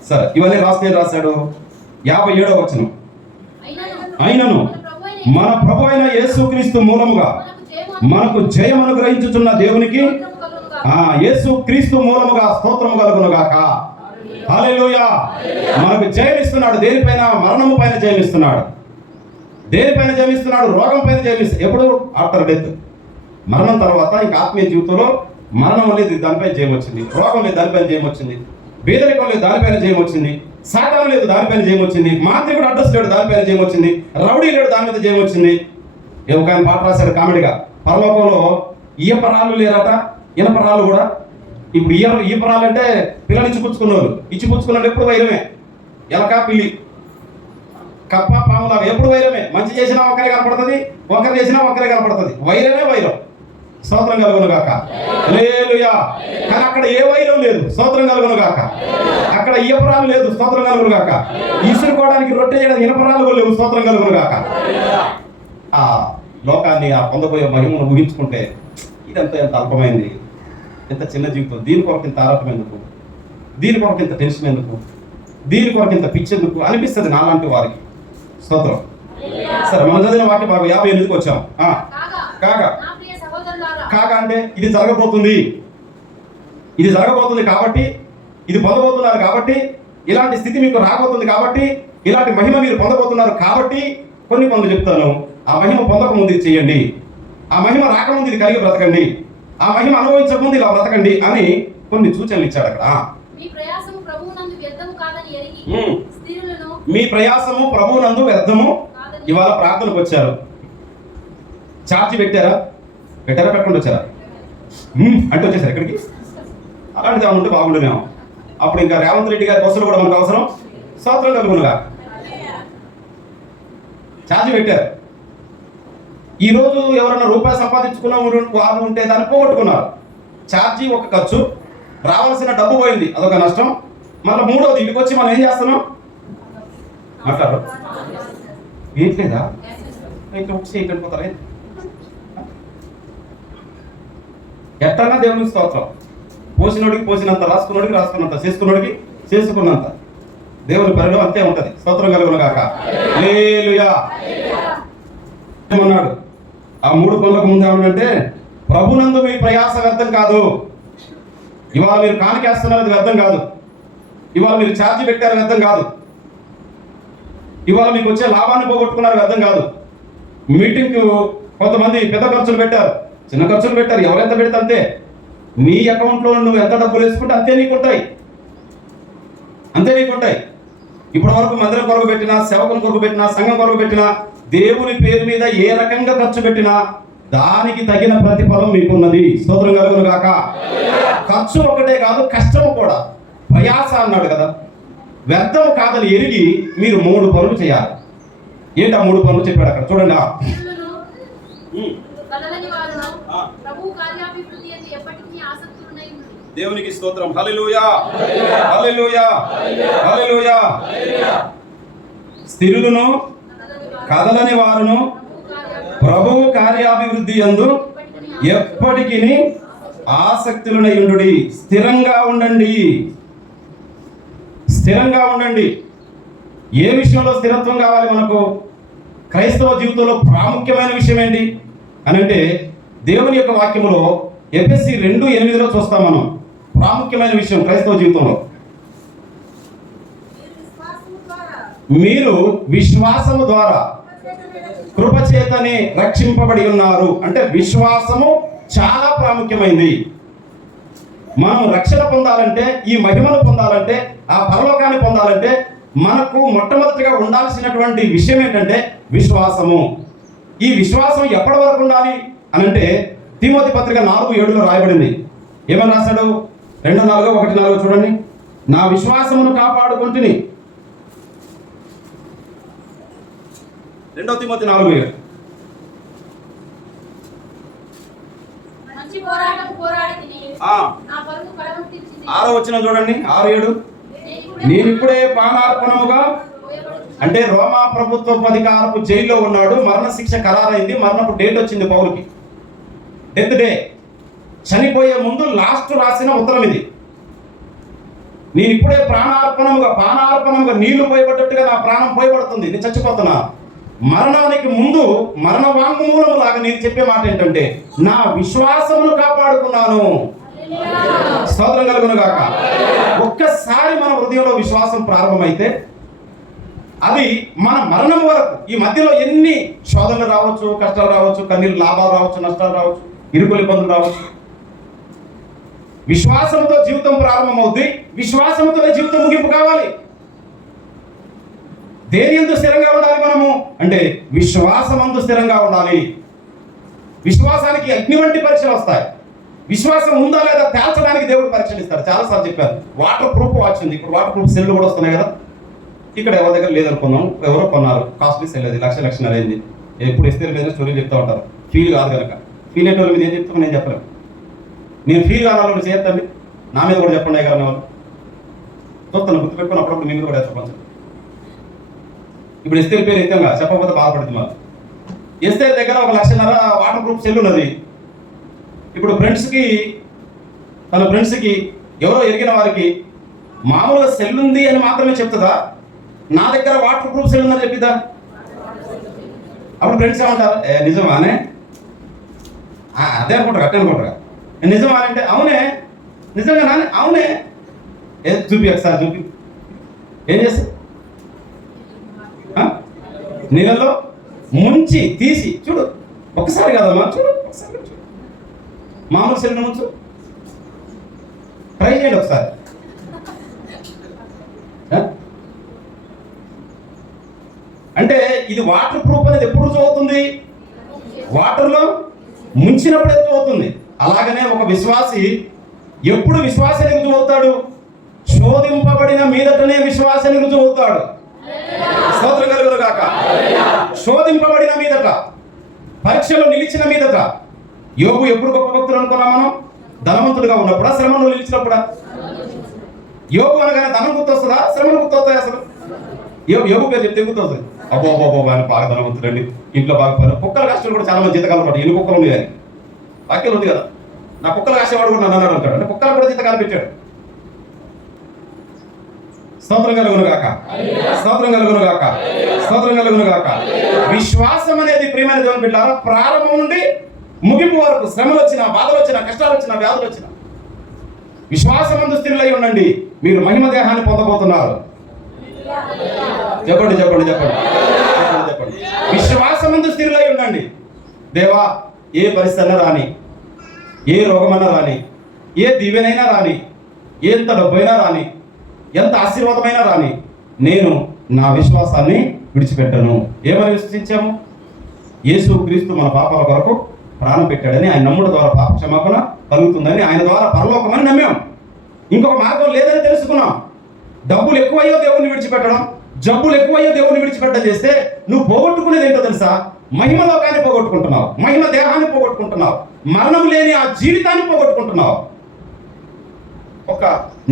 సరే, ఇవన్నీ రాశాడు 57వ వచనం. అయినను మన ప్రభు అయిన యేసుక్రీస్తు మూలముగా మనకు జయం అనుగ్రహించుచున్న దేవునికి యేసుక్రీస్తు మూలముగా స్తోత్రము కలుగును గాక. హల్లెలూయా. మనకు జయం ఇస్తున్నాడు. దేనిపైన? మరణము పైన జయం ఇస్తున్నాడు. దేనిపైన జయం ఇస్తున్నాడు? రోగం పైన జయం ఇస్తున్నాడు. ఎప్పుడు? After death. మరణం తర్వాత ఇంకా ఆత్మీయ జీవితంలో మరణం లేదు, దానిపైన జయం వచ్చింది. రోగం లేదు, దానిపైన జయం వచ్చింది. పేదరికం లేదు, దానిపైన జయం వచ్చింది. సాతాను లేదు, దానిపైన జయం వచ్చింది. మాంత్రికుడు అడ్రస్ లేడు, దానిపైన జయం వచ్చింది. రౌడీ లేడు, దాని మీద జయం వచ్చింది. ఒక ఆయన పాట రాశాడు కామెడీగా, పరలోకంలో ఈయపరాలు లేరట, ఇనపరాలు కూడా. ఇప్పుడు ఈయపరాలు అంటే పిల్లలు ఇచ్చిపుచ్చుకున్నారు. ఇచ్చిపుచ్చుకున్నాడు ఎప్పుడు వైరమే. ఎలక, పిల్లి, కప్ప, పాములాగా ఎప్పుడు వైరమే. మంచి చేసినా ఒకరే కనపడుతుంది, ఒకరు చేసినా ఒకరే కనపడుతుంది. వైరమే వైరం. స్తోత్రం కలుగును గాక. హల్లెలూయా. కానీ అక్కడ ఏ వైరం లేదు. స్తోత్రం కలుగును గాక. అక్కడ ఈయపరాలు లేదు. స్తోత్రం కలుగును గాక. ఈసురుకోవడానికి రొట్టె చేయడం ఇనపరాలు లేవు. స్తోత్రం కలుగును గాక. ఆ లోకాన్ని, ఆ పొందబోయే మహిమను ఊహించుకుంటే ఇదంతా ఎంత అల్పమైంది, ఎంత చిన్న జీవితం. దీని కొరకు ఇంత ఆరాటం ఎందుకు? దీని కొరకు ఇంత టెన్షన్ ఎందుకు? దీని కొరకు ఇంత పిచ్చెందుకు అనిపిస్తుంది నాలాంటి వారికి. స్తోత్రం. సరే, మనం చదివిన వాక్య భాగం 58కి వచ్చాం. కాగా అంటే ఇది జరగబోతుంది, ఇది జరగబోతుంది కాబట్టి, ఇది పొందబోతున్నారు కాబట్టి, ఇలాంటి స్థితి మీకు రాబోతుంది కాబట్టి, ఇలాంటి మహిమ మీరు పొందబోతున్నారు కాబట్టి కొన్ని పనులు చెప్తాను. ఆ మహిమ పొందకముందు ఇది చేయండి, ఆ మహిమ రాకముందు ఇది కలిగి బ్రతకండి, ఆ మహిమ అనుభవించకముందు ఇలా బ్రతకండి అని కొన్ని సూచనలు ఇచ్చాడు అక్కడ. మీ ప్రయాసము ప్రభువునందు వ్యర్థము. ఇవాళ ప్రార్థనకు వచ్చారు, ఛార్జీ పెట్టారా పెట్టకుండా వచ్చారా అంటే వచ్చేసారు ఎక్కడికి? అలాంటిది ఏమన్నా ఉంటే బాగుండేమో. అప్పుడు ఇంకా రేవంత్ రెడ్డి గారి బస్సులు కూడా మనకు అవసరం. స్తోత్రం కలుగునుగా. ఛార్జ్ పెట్టారు. ఈరోజు ఎవరైనా రూపాయి సంపాదించుకున్న వారు ఉంటే దాన్ని పోగొట్టుకున్నారు. ఛార్జీ ఒక ఖర్చు, రావాల్సిన డబ్బు పోయింది, అదొక నష్టం. మళ్ళీ మూడోది ఇంటికి వచ్చి మనం ఏం చేస్తున్నాం మాట్లాడు ఏంట్లేదా ఇక్కడ పోతారే ఎట్టన్నా దేవునికి స్తోత్రం. పోసినోడికి పోసినంత, రాసుకున్నోడికి రాసుకున్నంత, చేసుకున్నోడికి చేసుకున్నంత. దేవుని పరిలో అంతే ఉంటది. స్తోత్రం కలుగును గాక. హల్లెలూయా అన్నాడు. ఆ 3 పనులకు ముందు ఏమంటే ప్రభునందు మీ ప్రయాస వ్యర్థం కాదు. ఇవాళ మీరు కానికేస్తున్నారు, అది వ్యర్థం కాదు. ఇవాళ మీరు ఛార్జీ పెట్టారు, వ్యర్థం కాదు. ఇవాళ మీకు వచ్చే లాభాన్ని పోగొట్టుకున్నారు, వ్యర్థం కాదు. మీటింగ్కు కొంతమంది పెద్ద ఖర్చులు పెట్టారు, చిన్న ఖర్చులు పెట్టారు. ఎవరెంత పెడితే అంతే. నీ అకౌంట్లో నువ్వు ఎంత డబ్బులు వేసుకుంటే అంతే నీకుంటాయి, అంతే నీకుంటాయి. ఇప్పటి వరకు మందిరం కొరకు పెట్టినా, సేవకుల కొరకు పెట్టినా, సంఘం కొరకు పెట్టినా, దేవుని పేరు మీద ఏ రకంగా ఖర్చు పెట్టినా దానికి తగిన ప్రతిఫలం మీకున్నది. స్తోత్రం కలుగును గాక. ఖర్చు ఒకటే కాదు, కష్టం కూడా. ప్రయాస అన్నాడు కదా, వ్యర్థం కాదని ఎరిగి మీరు 3 పనులు చేయాలి. ఏంటి ఆ 3 పనులు చెప్పాడు అక్కడ చూడండి. దేవునికి స్తోత్రం. హల్లెలూయా హల్లెలూయా హల్లెలూయా. స్థిరులను కదలని వారును ప్రభువు కార్యాభివృద్ధి యందు ఎప్పటికీ ఆసక్తులనై ఉండుడి. స్థిరంగా ఉండండి, స్థిరంగా ఉండండి. ఏ విషయంలో స్థిరత్వం కావాలి మనకు? క్రైస్తవ జీవితంలో ప్రాముఖ్యమైన విషయం ఏంటి అని అంటే దేవుని యొక్క వాక్యములో ఎఫెసీ 2:8 చూస్తాం మనం. ప్రాముఖ్యమైన విషయం క్రైస్తవ జీవితంలో, మీరు విశ్వాసము ద్వారా కృపచేతనే రక్షింపబడి ఉన్నారు. అంటే విశ్వాసము చాలా ప్రాముఖ్యమైంది. మనం రక్షణ పొందాలంటే, ఈ మహిమను పొందాలంటే, ఆ పరలోకాన్ని పొందాలంటే మనకు మొట్టమొదటిగా ఉండాల్సినటువంటి విషయం ఏంటంటే విశ్వాసము. ఈ విశ్వాసం ఎప్పటి వరకు ఉండాలి అని అంటే తిమోతి పత్రిక 4:7 రాయబడింది. ఏమని రాశాడు? 2:4-1:4 చూడండి. నా విశ్వాసమును కాపాడుకుంటుని. 2 తిమోతి 4:7. ఆరో వచనం చూడండి, 6-7. నేనిప్పుడే ప్రాణార్పణముగా, అంటే రోమా ప్రభుత్వ అధికారపు జైల్లో ఉన్నాడు. మరణశిక్ష ఖరారైంది. మరణపు డేట్ వచ్చింది పౌలుకి, డెత్ డే. చనిపోయే ముందు లాస్ట్ రాసిన ఉత్తరం ఇది. నేను ఇప్పుడే ప్రాణార్పణముగా నీళ్లు పోయబడ్డట్టుగా నా ప్రాణం పోయబడుతుంది, నేను చచ్చిపోతున్నా. మరణానికి ముందు మరణ వాంగ్మూలము లాగా నేను చెప్పే మాట ఏంటంటే నా విశ్వాసమును కాపాడుకున్నాను. స్తోత్రం కలుగును గాక. ఒక్కసారి మన హృదయంలో విశ్వాసం ప్రారంభమైతే అది మన మరణం వరకు, ఈ మధ్యలో ఎన్ని శోధనలు రావచ్చు, కష్టాలు రావచ్చు, కన్నీళ్ళు, లాభాలు రావచ్చు, నష్టాలు రావచ్చు, ఇరుకులు ఇబ్బందులు రావచ్చు. విశ్వాసంతో జీవితం ప్రారంభమవుద్ది, విశ్వాసంతోనే జీవితం ముగింపు కావాలి. దేని యందు స్థిరంగా ఉండాలి మనము అంటే విశ్వాసమందు స్థిరంగా ఉండాలి. విశ్వాసానికి అగ్ని వంటి పరీక్షలు వస్తాయి. విశ్వాసం ఉందా లేదా తేల్చడానికి దేవుడు పరీక్షలు ఇస్తాడు. చాలాసార్లు చెప్పారు. వాటర్ ప్రూఫ్ వాచ్ ఉంది, ఇప్పుడు వాటర్ ప్రూఫ్ సెల్లు కూడా వస్తున్నాయి కదా. ఇక్కడ ఎవరి దగ్గర లేదనుకున్నాం, ఎవరో కొన్నారు, కాస్ట్లీ సెల్, అది 1,00,000 అయింది. ఎప్పుడు ఇస్తే లేదా స్టోరీ చెప్తా ఉంటారు. ఫీల్ కాదు కనుక. ఫీల్ అయ్యే వాళ్ళు మీద ఏం చెప్తాను నేను చెప్పలేను. నేను ఫీల్ కాని వాళ్ళు చేస్తండి, నా మీద కూడా చెప్పండి అయ్యారు వాళ్ళు. చూస్తాను, గుర్తుపెట్టుకుని అప్పుడప్పుడు మీ మీద కూడా చెప్పండి. ఇప్పుడు ఎస్తేర్ పేరు ఎత్తంగా చెప్పకపోతే బాధపడుతుంది. వాళ్ళు ఎస్తేర్ దగ్గర 1,00,000 వాటర్ ప్రూఫ్ సెల్ ఉన్నది. ఇప్పుడు తన ఫ్రెండ్స్కి ఎవరో ఎరిగిన వారికి మామూలుగా సెల్ ఉంది అని మాత్రమే చెప్తుందా, నా దగ్గర వాటర్ ప్రూఫ్ సెల్ ఉందని చెప్పిద్దా? అప్పుడు ఫ్రెండ్స్ ఏమంటారు, నిజమానే, అదే అనుకుంటారు, అట్టే అనుకుంటారు. నిజమా అంటే అవునే, నిజంగా నానే, అవునే, చూపి ఒకసారి చూపి. ఏం చేస్తా? నీళ్ళలో ముంచి తీసి చూడు. ఒకసారి కాదమ్మా, చూడు ఒకసారి, చూడు. మామూలు సెల్ ముంచు, ట్రై చేయండి ఒకసారి. అంటే ఇది వాటర్ ప్రూఫ్ అనేది ఎప్పుడు చదువుతుంది? వాటర్లో ముంచినప్పుడు ఎత్తు అవుతుంది. అలాగనే ఒక విశ్వాసి ఎప్పుడు విశ్వాసానికి చదువుతాడు? శోధింపబడిన మీదటనే విశ్వాసాన్ని రుజువు అవుతాడు. స్తోత్రం కలుగును గాక. శోధింపబడిన మీదట, పరీక్షలో నిలిచిన మీదట. యోబు ఎప్పుడు గొప్ప భక్తుడు అనుకున్నాం మనం? ధనవంతుడిగా ఉన్నప్పుడా, శ్రమలో నిలిచినప్పుడా? యోబు అనగానే ధనం గుర్తొస్తుందా, శ్రమలు గుర్తొస్తాయి? అసలు యోబు పేరు చెప్తే గుర్తొస్తుంది. అబ్బో ఆయన బాగా ధనవంతుడండి, ఇంట్లో బాగా పని. కుక్కల కష్టాలు కూడా చాలా మంది జీతకాలం పడ్డాయి. ఎన్ని కుక్కలు ఉన్నాయి అని వాక్యం ఉంది కదా. నా కుక్కల కాసేవాడు కూడా నన్ను అన్నాడు అంటాడు. అంటే కుక్కలు కూడా జీతకాలం పెట్టాడు. స్తోత్రం కలుగును గాక. స్తోత్రం కలుగును గాక. స్తోత్రం కలుగును గాక. విశ్వాసం అనేది ప్రియమైన దేవుని బిడ్డలారా, ప్రారంభం నుండి ముగింపు వరకు శ్రమలు వచ్చినా, బాధలు వచ్చినా, కష్టాలు వచ్చినా, వ్యాధులు వచ్చినా విశ్వాసమందు స్థిరులై ఉండండి. మీరు మహిమ దేహాన్ని పొందబోతున్నారు. చెప్పండి చెప్పండి చెప్పండి చెప్పండి. విశ్వాసమందు స్థిరులై ఉండండి. దేవా, ఏ పరిస్థితి రాని, ఏ రోగమన్నా రాని, ఏ దీవెనైనా రాని, ఎంత డబ్బైనా రాని, ఎంత ఆశీర్వాదమైనా రాని, నేను నా విశ్వాసాన్ని విడిచిపెట్టను. ఏమని విశ్వసించాము? యేసు క్రీస్తు మన పాపాల కొరకు ప్రాణం పెట్టాడని, ఆయన నమ్ముడు ద్వారా పాప క్షమాపణ కలుగుతుందని, ఆయన ద్వారా పరలోకమని నమ్మాం. ఇంకొక మార్గం లేదని తెలుసుకున్నాం. డబ్బులు ఎక్కువయ్యో దేవుణ్ణి విడిచిపెట్టడం, జబ్బులు ఎక్కువయ్యో దేవుణ్ణి విడిచిపెట్టడం చేస్తే నువ్వు పోగొట్టుకునేది ఏంటో తెలుసా? మహిమ లోకాన్ని పోగొట్టుకుంటున్నావు, మహిమ దేహాన్ని పోగొట్టుకుంటున్నావు, మరణం లేని ఆ జీవితాన్ని పోగొట్టుకుంటున్నావు. ఒక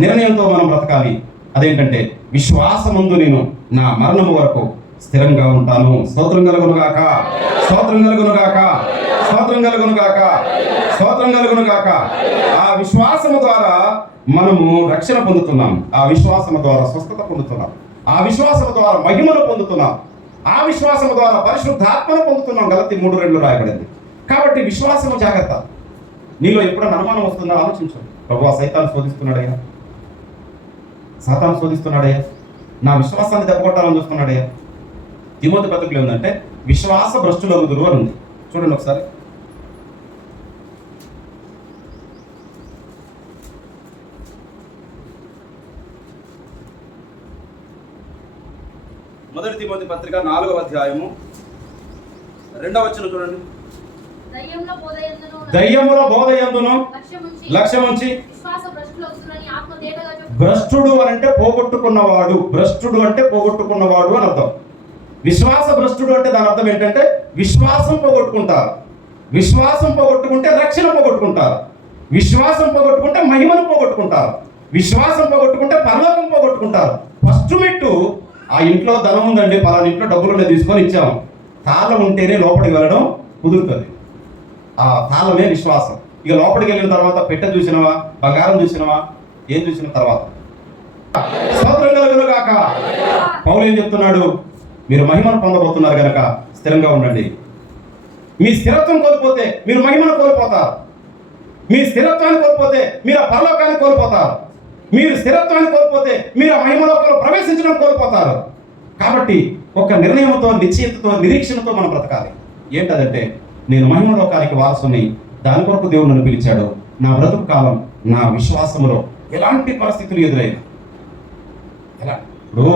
నిర్ణయంతో మనం బ్రతకాలి. అదేంటంటే, విశ్వాసమందు నేను నా మరణము వరకు స్థిరంగా ఉంటాను. స్తోత్రం కలుగును గాక. స్తోత్రం కలుగును గాక. స్తోత్రం కలుగును గాక. స్తోత్రం కలుగును గాక. ఆ విశ్వాసము ద్వారా మనము రక్షణ పొందుతున్నాం. ఆ విశ్వాసము ద్వారా స్వస్థత పొందుతున్నాం. ఆ విశ్వాసము ద్వారా మహిమను పొందుతున్నాం. ఆ విశ్వాసము ద్వారా పరిశుద్ధాత్మను పొందుతున్నాం. గలతీ 3:2 రాయబడింది. కాబట్టి విశ్వాసము జాగ్రత్త. నీలో ఎప్పుడైనా అనుమానం వస్తుందో ఆలోచించు. ప్రభువా, సైతాను శోధిస్తున్నాడయ్యా, సాతాను శోధిస్తున్నాడయ్యా, నా విశ్వాసాన్ని దెబ్బకొట్టాలని చూస్తున్నాడయ్యా. తిమోతి పత్రికలో ఉందంటే విశ్వాస భ్రష్టులగుదురు అని ఉంది. చూడండి ఒకసారి. మొదటి తిమోతి పత్రిక 4వ అధ్యాయము 2వ వచనం చూడండి. దయ్యముల బోధయందును లక్ష్యముంచి భ్రష్టుడు అంటే పోగొట్టుకున్నవాడు. భ్రష్టుడు అంటే పోగొట్టుకున్నవాడు అని అర్థం. విశ్వాస భ్రష్టుడు అంటే దాని అర్థం ఏంటంటే విశ్వాసం పోగొట్టుకుంటారు. విశ్వాసం పోగొట్టుకుంటే రక్షణ పోగొట్టుకుంటారు. విశ్వాసం పోగొట్టుకుంటే మహిమను పోగొట్టుకుంటారు. విశ్వాసం పోగొట్టుకుంటే పరలోకం పోగొట్టుకుంటారు. ఫస్ట్ మెట్టు, ఆ ఇంట్లో ధనం ఉందండి, పలానా ఇంట్లో డబ్బులు తీసుకొని ఇచ్చాము, తాళం ఉంటేనే లోపలికి వెళ్ళడం కుదురుతుంది. ఆ తాళమే విశ్వాసం. ఇక లోపలికి వెళ్ళిన తర్వాత పెట్టె చూసినవా, బంగారం చూసినవా, ఏం చూసిన తర్వాత స్తోత్రం కలుగును గాక. పౌలు ఏం చెప్తున్నాడు? మీరు మహిమను పొందబోతున్నారు కనుక స్థిరంగా ఉండండి. మీ స్థిరత్వం కోల్పోతే మీరు మహిమను కోల్పోతారు. మీ స్థిరత్వాన్ని కోల్పోతే మీరు ఆ పరలోకాన్ని కోల్పోతారు. మీరు స్థిరత్వాన్ని కోల్పోతే మీరు ఆ మహిమలోకంలో ప్రవేశించడం కోల్పోతారు. కాబట్టి ఒక నిర్ణయంతో, నిశ్చయితతో, నిరీక్షణతో మనం బ్రతకాలి. ఏంటదంటే, నేను మహిమలోకానికి వారసుని, దాని కొరకు దేవుడు నన్ను పిలిచాడు. నా బ్రతుకు కాలం నా విశ్వాసములో ఎలాంటి పరిస్థితులు ఎదురైనా, ఎలా ఇప్పుడు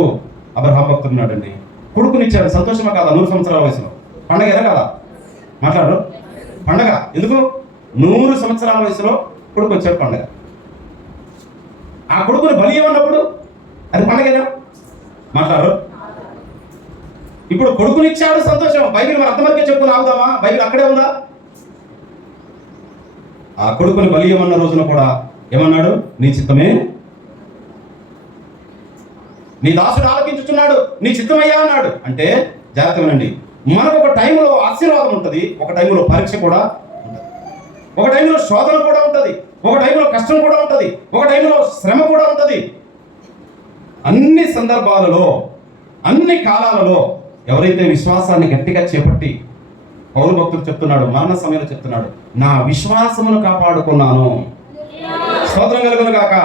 అబ్రహాం భక్తుడు ఉన్నాడండి, కొడుకునిచ్చాడు. సంతోషమా కాదా? 100 సంవత్సరాల వయసులో పండగ ఎలా కాదా? మాట్లాడు. పండగ ఎందుకు? 100 సంవత్సరాల వయసులో కొడుకు వచ్చాడు, పండగ. ఆ కొడుకుని బలి ఇవ్వన్నప్పుడు అది పండగేనా? మాట్లాడు. ఇప్పుడు కొడుకునిచ్చాడు, సంతోషం. బైబిల్ మన అంతవరకే చెప్పుకుని ఆగుదామా? బైబిల్ అక్కడే ఉందా? ఆ కొడుకుని బలి ఇవ్వమన్న రోజున కూడా ఏమన్నాడు? నీ చిత్తమే, నీ దాసుడు ఆలకించుచున్నాడు, నీ చిత్తమయ్యా అన్నాడు. అంటే జాగ్రత్తగానండి, మనకు ఒక టైంలో ఆశీర్వాదం ఉంటుంది, ఒక టైంలో పరీక్ష కూడా ఉంటుంది, ఒక టైంలో శోధన కూడా ఉంటుంది, ఒక టైంలో కష్టం కూడా ఉంటుంది, ఒక టైంలో శ్రమ కూడా ఉంటుంది. అన్ని సందర్భాలలో, అన్ని కాలాలలో ఎవరైతే విశ్వాసాన్ని గట్టిగా చేపట్టి, పౌలు భక్తుడు చెప్తున్నాడు, మరణ సమయంలో చెప్తున్నాడు, నా విశ్వాసమును కాపాడుకున్నాను. స్తోత్రం కలుగును గాక.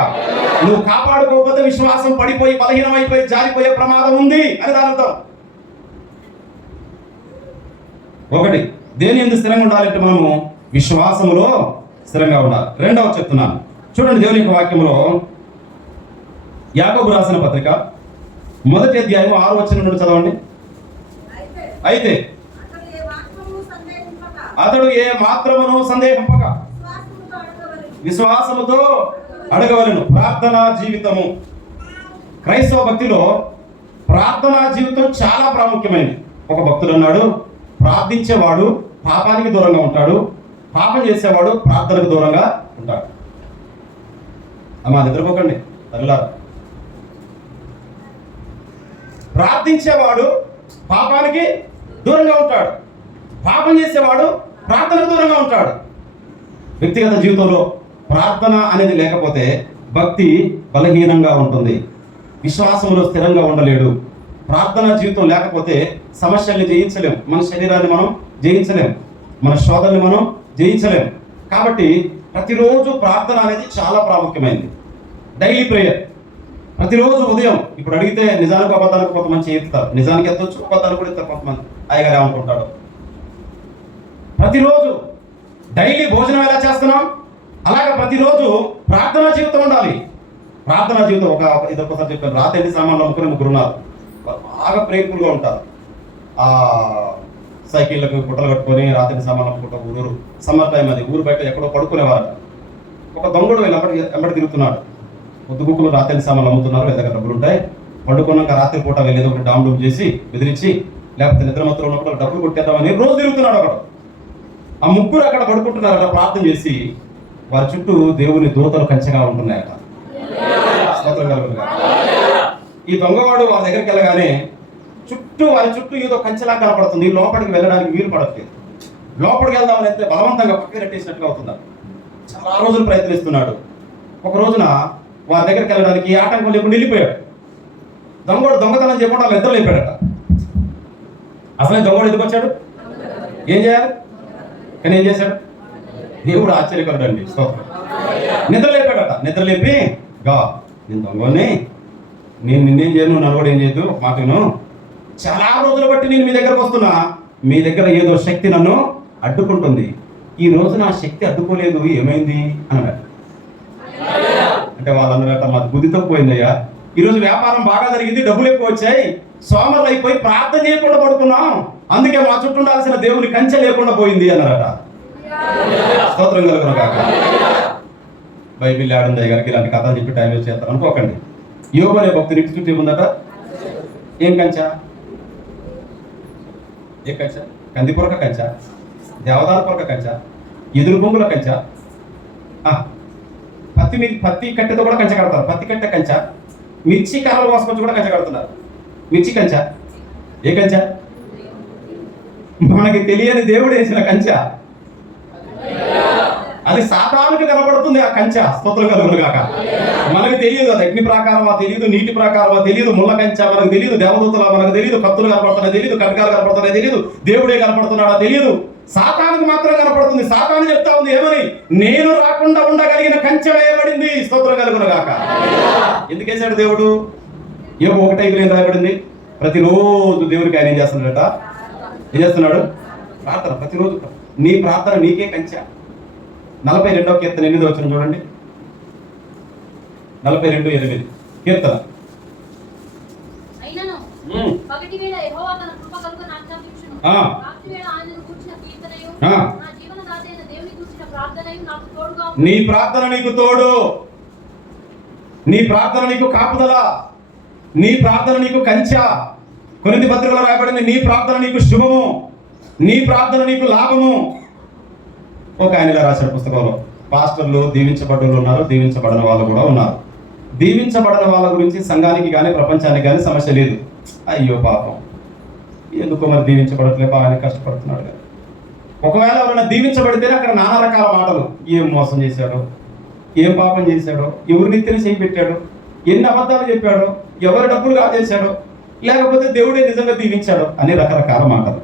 నువ్వు కాపాడుకోకపోతే విశ్వాసం పడిపోయి, బలహీనమైపోయి, జారిపోయే ప్రమాదం ఉంది అని దాని అర్థం. ఒకటి, దేని ఎందుకు స్థిరంగా ఉండాలంటే మనము విశ్వాసములో స్థిరంగా ఉండాలి. రెండవ చెప్తున్నాను చూడండి, దేవుని యొక్క వాక్యములో యాకోబు రాసిన పత్రిక 1వ అధ్యాయం 6వ వచనం నుండి చదవండి. అయితే అతడు ఏ మాత్రమును సందేహింపక విశ్వాసముతో అడగవలెను. ప్రార్థనా జీవితము క్రైస్తవ భక్తిలో ప్రార్థనా జీవితం చాలా ప్రాముఖ్యమైనది. ఒక భక్తుడు అన్నాడు, ప్రార్థించేవాడు పాపానికి దూరంగా ఉంటాడు, పాపం చేసేవాడు ప్రార్థనకు దూరంగా ఉంటాడు. అమ్మా నిద్రపోకండి తల్లారా. ప్రార్థించేవాడు పాపానికి దూరంగా ఉంటాడు, పాపం చేసేవాడు ప్రార్థనకు దూరంగా ఉంటాడు. వ్యక్తిగత జీవితంలో ప్రార్థన అనేది లేకపోతే భక్తి బలహీనంగా ఉంటుంది, విశ్వాసంలో స్థిరంగా ఉండలేడు. ప్రార్థనా జీవితం లేకపోతే సమస్యల్ని జయించలేం, మన శరీరాన్ని మనం జయించలేం, మన శోధనని మనం జయించలేం. కాబట్టి ప్రతిరోజు ప్రార్థన అనేది చాలా ప్రాముఖ్యమైనది. డైలీ ప్రేయర్ ప్రతిరోజు ఉదయం. ఇప్పుడు అడిగితే నిజానికి అబద్ధానికి కొంతమంది ఎత్తుతారు, నిజానికి ఎత్తవచ్చు, అబద్ధానికి కూడా ఎత్తారు కొంతమంది. అయ్యగారు ఏమనుకుంటాడు? ప్రతిరోజు డైలీ భోజనం ఎలా చేస్తున్నాం అలాగే ప్రతిరోజు ప్రార్థనా జీవితం ఉండాలి. ప్రార్థనా జీవితం ఇదొకసారి చెప్పాను. రాత్రి ఎన్ని సామాన్లు అమ్ముకుని ముగ్గురు ఉన్నారు, బాగా ప్రేయర్ఫుల్గా ఉంటారు. ఆ సైకిళ్ళకు గుట్టలు కట్టుకొని రాత్రి సామాన్లు అమ్ముకుంటారు. ఊరు సమ్మర్ టైం, అది ఊరు బయట ఎక్కడో పడుకునేవారట. ఒక దొంగడు వెంబడి తిరుగుతున్నాడు. పొద్దుగుక్కులు రాత్రి సామాన్లు అమ్ముతున్నారు, వీళ్ళ దగ్గర డబ్బులు ఉంటాయి, పడుకున్నాక రాత్రి పూట వెళ్ళేది ఒకటి డామ్ డూమ్ చేసి బెదిరించి, లేకపోతే నిద్రమత్తులు ఉన్నప్పుడు డబ్బులు కొట్టేద్దామని రోజు తిరుగుతున్నాడు ఒకడు. ఆ ముగ్గురు అక్కడ పడుకుంటున్నారట ప్రార్థన చేసి. వారి చుట్టూ దేవుని దూతలు కంచెగా ఉంటున్నాయట. ఈ దొంగవాడు వారి దగ్గరికి వెళ్ళగానే వారి చుట్టూ ఏదో కంచెలా కనపడుతుంది. లోపలికి వెళ్ళడానికి వీలు పడట్లేదు. లోపలికి వెళ్దామని అయితే బలవంతంగా పక్కకి రెట్టేసినట్టుగా అవుతుంది. చాలా రోజులు ప్రయత్నిస్తున్నాడు. ఒక రోజున వారి దగ్గరికి వెళ్ళడానికి ఆటంకం లేకుండా వెళ్ళిపోయాడు. దొంగడు దొంగతనం చెప్పడం వాళ్ళు ఇద్దరు లేపాడట. అసలే దొంగడు ఎందుకు వచ్చాడు? ఏం చేయాలి? కానీ ఏం చేశాడు? దేవుడు ఆశ్చర్యకరుడండి. స్తోత్రం. నిద్ర లేపాడట. నిద్ర లేపి, గా నేను దొంగని, నేను నిన్నేం చేయను, నన్ను కూడా ఏం చేయదు, మాటను చాలా రోజులు బట్టి నేను మీ దగ్గరకు వస్తున్నా, మీ దగ్గర ఏదో శక్తి నన్ను అడ్డుకుంటుంది. ఈ రోజు నా శక్తి అడ్డుకోలేదు, ఏమైంది అన్నాడు. అంటే వాళ్ళందరట మాది బుద్ధితో పోయిందయ్యా, ఈరోజు వ్యాపారం బాగా జరిగింది, డబ్బులు ఎక్కువ వచ్చాయి, సోమరులు అయిపోయి ప్రార్థన చేయకుండా పడుకున్నాం, అందుకే మా చుట్టూ ఉండాల్సిన దేవుని కంచె లేకుండా పోయింది అన్నారట. స్తోత్రం కలుగును కాక. బైబిల్ ఆడుంది గారికి ఇలాంటి కథలు చెప్పి టైం వేస్ట్ చేస్తారు అనుకోకండి. యోబు అనే భక్తుని ఇంటి చుట్టూ ఏముందట? ఏం కంచె? ఏ కంచె? కంది పొరక కంచె, దేవదార పొరక కంచె, ఎదురు బొంగుల కంచె, పత్తి కట్టెతో కూడా కంచె కడతారు. పత్తి కట్టె కంచె, మిర్చి కారలు కోసుకొచ్చి కూడా కంచె కడుతున్నారు. మిర్చి కంచె. ఏ కంచె? మనకి తెలియని దేవుడు వేసిన కంచె. అది సాతానుకు కనబడుతుంది ఆ కంచె. స్తోత్రం కలుగును గాక. మనకు తెలియదు, అది అగ్ని ప్రాకారమా తెలియదు, నీటి ప్రాకారమా తెలియదు, ముళ్ళ కంచె మనకు తెలియదు, దేవదూతలా మనకు తెలియదు, కత్తులు కనపడుతున్నాయి తెలియదు, ఖడ్గాలు కనపడుతున్నాయి తెలియదు, దేవుడే కనపడుతున్నాడా తెలియదు. సాతానుకు మాత్రం కనపడుతుంది. సాతాను చెప్తా ఉంది ఏమని? నేను రాకుండా ఉండగలిగిన కంచె వేయబడింది. స్తోత్రం కలుగును గాక. ఎందుకు వేశాడు దేవుడు? యోబు 1:5 రాయబడింది. ప్రతిరోజు దేవుడికి ఆయన ఏం చేస్తున్నాడట? ఏం చేస్తున్నాడు? ప్రార్థన. ప్రతిరోజు నీ ప్రార్థన నీకే కంచె. 42వ కీర్తన 8వ వచనం చూడండి. 42:8 కీర్తన. నీ ప్రార్థన నీకు తోడు, నీ ప్రార్థన నీకు కాపుదల, నీ ప్రార్థన నీకు కంచె. కొరింథీ పత్రికలో రాయబడింది, నీ ప్రార్థన నీకు శుభము, నీ ప్రార్థన నీకు లాభము. ఒక ఆయన రాసిన పుస్తకంలో పాస్టర్లు దీవించబడ్డలు ఉన్నారు, దీవించబడిన వాళ్ళు కూడా ఉన్నారు. దీవించబడిన వాళ్ళ గురించి సంఘానికి కానీ ప్రపంచానికి కానీ సమస్య లేదు. అయ్యో పాపం, ఎందుకో మరి దీవించబడట్లేదు, ఆయన కష్టపడుతున్నాడు కదా. ఒకవేళ ఎవరైనా దీవించబడితేనే అక్కడ నానా రకాల మాటలు. ఏం మోసం చేశాడో, ఏం పాపం చేశాడో, ఎవరి నిత్యం చేయి పెట్టాడో, ఎన్ని అబద్ధాలు చెప్పాడో, ఎవరి డబ్బులు కాజేశాడో, లేకపోతే దేవుడే నిజంగా దీవించాడో అని రకరకాల మాటలు.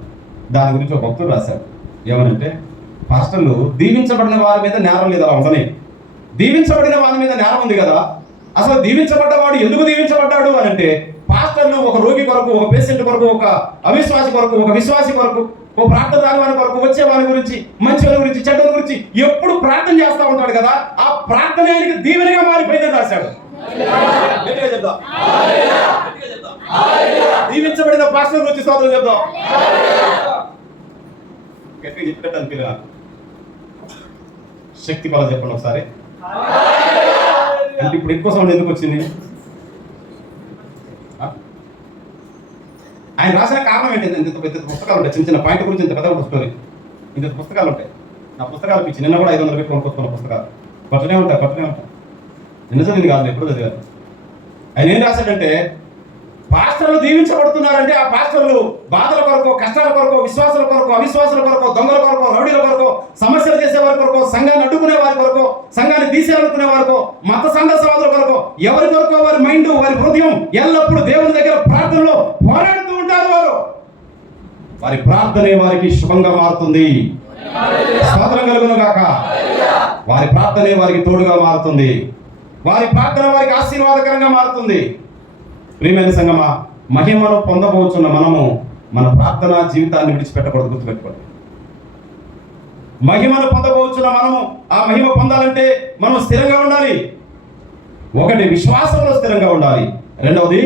దాని గురించి ఒక భక్తుడు రాశాడు. ఏమనంటే, పాస్టర్లు దీవించబడిన వారి మీద నేరం లేదు, అలా ఉండని. దీవించబడిన వారి మీద నేరం ఉంది కదా. అసలు దీవించబడ్డవాడు ఎందుకు దీవించబడ్డాడు అని అంటే, పాస్టర్లు ఒక రోగి కొరకు, ఒక పేషెంట్ కొరకు, ఒక అవిశ్వాసి కొరకు, ఒక విశ్వాసి కొరకు, ఒక ప్రార్థన రాని వారి కొరకు, వచ్చే వారి గురించి, మంచి వారి గురించి, చెడ్డ గురించి ఎప్పుడు ప్రార్థన చేస్తూ ఉంటాడు కదా. ఆ ప్రార్థన ఆయనకి దీవెనగా మారిపోయిందని రాశాడు. దీవించబడిన పాస్టర్ గురించి స్తోత్రం చెప్దాం. గట్టిగా చెప్పినట్టు అనిపిరా? శక్తి బలం చెప్పండి ఒకసారి. అంటే ఇప్పుడు ఎక్కువ సౌండ్ ఎందుకు వచ్చింది? ఆయన రాసిన కారణం ఏంటి? ఇంత పెద్ద పుస్తకాలు ఉంటాయి, చిన్న చిన్న పాయింట్ గురించి ఇంత పెద్ద స్టోరీ, ఇంత పుస్తకాలు ఉంటాయి. నా పుస్తకాలు పిచ్చి, నిన్న కూడా 500 పెట్టి కొనుక్కొచ్చుకున్న పుస్తకాలు పట్టునే ఉంటాయి. నిన్న చదివింది కాదు, ఎప్పుడు చదివారు. ఆయన ఏం రాశాడంటే, పాస్టర్లు దీవించబడుతున్నారంటే ఆ పాస్టర్లు బాధల కొరకు, కష్టాల కొరకు, విశ్వాసాల కొరకు, అవిశ్వాసాల కొరకు, దొంగల కొరకు, రౌడీల కొరకు, సమస్యలు చేసే వారి కొరకు, సంఘాన్ని అడ్డుకునే వారి కొరకు, సంఘాన్ని తీసేయాలనుకునే వారికి, మత సంఘర్షవాదుల కొరకు, ఎవరి కొరకు వారి మైండ్, వారి హృదయం ఎల్లప్పుడూ దేవుని దగ్గర ప్రార్థనలో పోరాడుతూ ఉంటారు. వారి ప్రార్థనే వారికి శుభంగా మారుతుంది. స్తోత్రం కలుగును గాక. వారి ప్రార్థనే వారికి తోడుగా మారుతుంది. వారి ప్రార్థన వారికి ఆశీర్వాదకరంగా మారుతుంది. ప్రియమైన సంగమా, మహిమను పొందబోచున్న మనము మన ప్రార్థనా జీవితాన్ని విడిచిపెట్టకూడదు, గుర్తుపెట్టుకోండి. మహిమను పొందబోచున్న మనము ఆ మహిమ పొందాలంటే మనం స్థిరంగా ఉండాలి. ఒకటి, విశ్వాసంలో స్థిరంగా ఉండాలి. రెండవది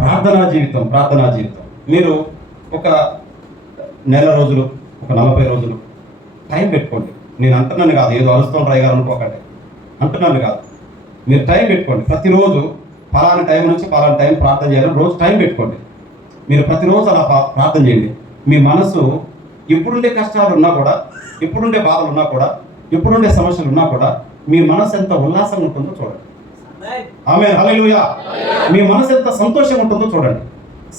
ప్రార్థనా జీవితం. మీరు ఒక నెల రోజులు, ఒక 40 రోజులు టైం పెట్టుకోండి. నేను అంటున్నాను కాదు, ఏదో అరుస్తాను రాయి గారు అనుకోకండి, అంటున్నాను కాదు. మీరు టైం పెట్టుకోండి. ప్రతిరోజు పలానా టైం నుంచి పలానా టైం ప్రార్థన చేయాలని రోజు టైం పెట్టుకోండి. మీరు ప్రతిరోజు అలా ప్రార్థన చేయండి. మీ మనసు ఎప్పుడుండే కష్టాలు ఉన్నా కూడా, ఎప్పుడుండే బాధలు ఉన్నా కూడా, ఎప్పుడుండే సమస్యలు ఉన్నా కూడా మీ మనసు ఎంత ఉల్లాసంగా ఉంటుందో చూడండి. ఆమేన్, హల్లెలూయా. మీ మనసు ఎంత సంతోషంగా ఉంటుందో చూడండి.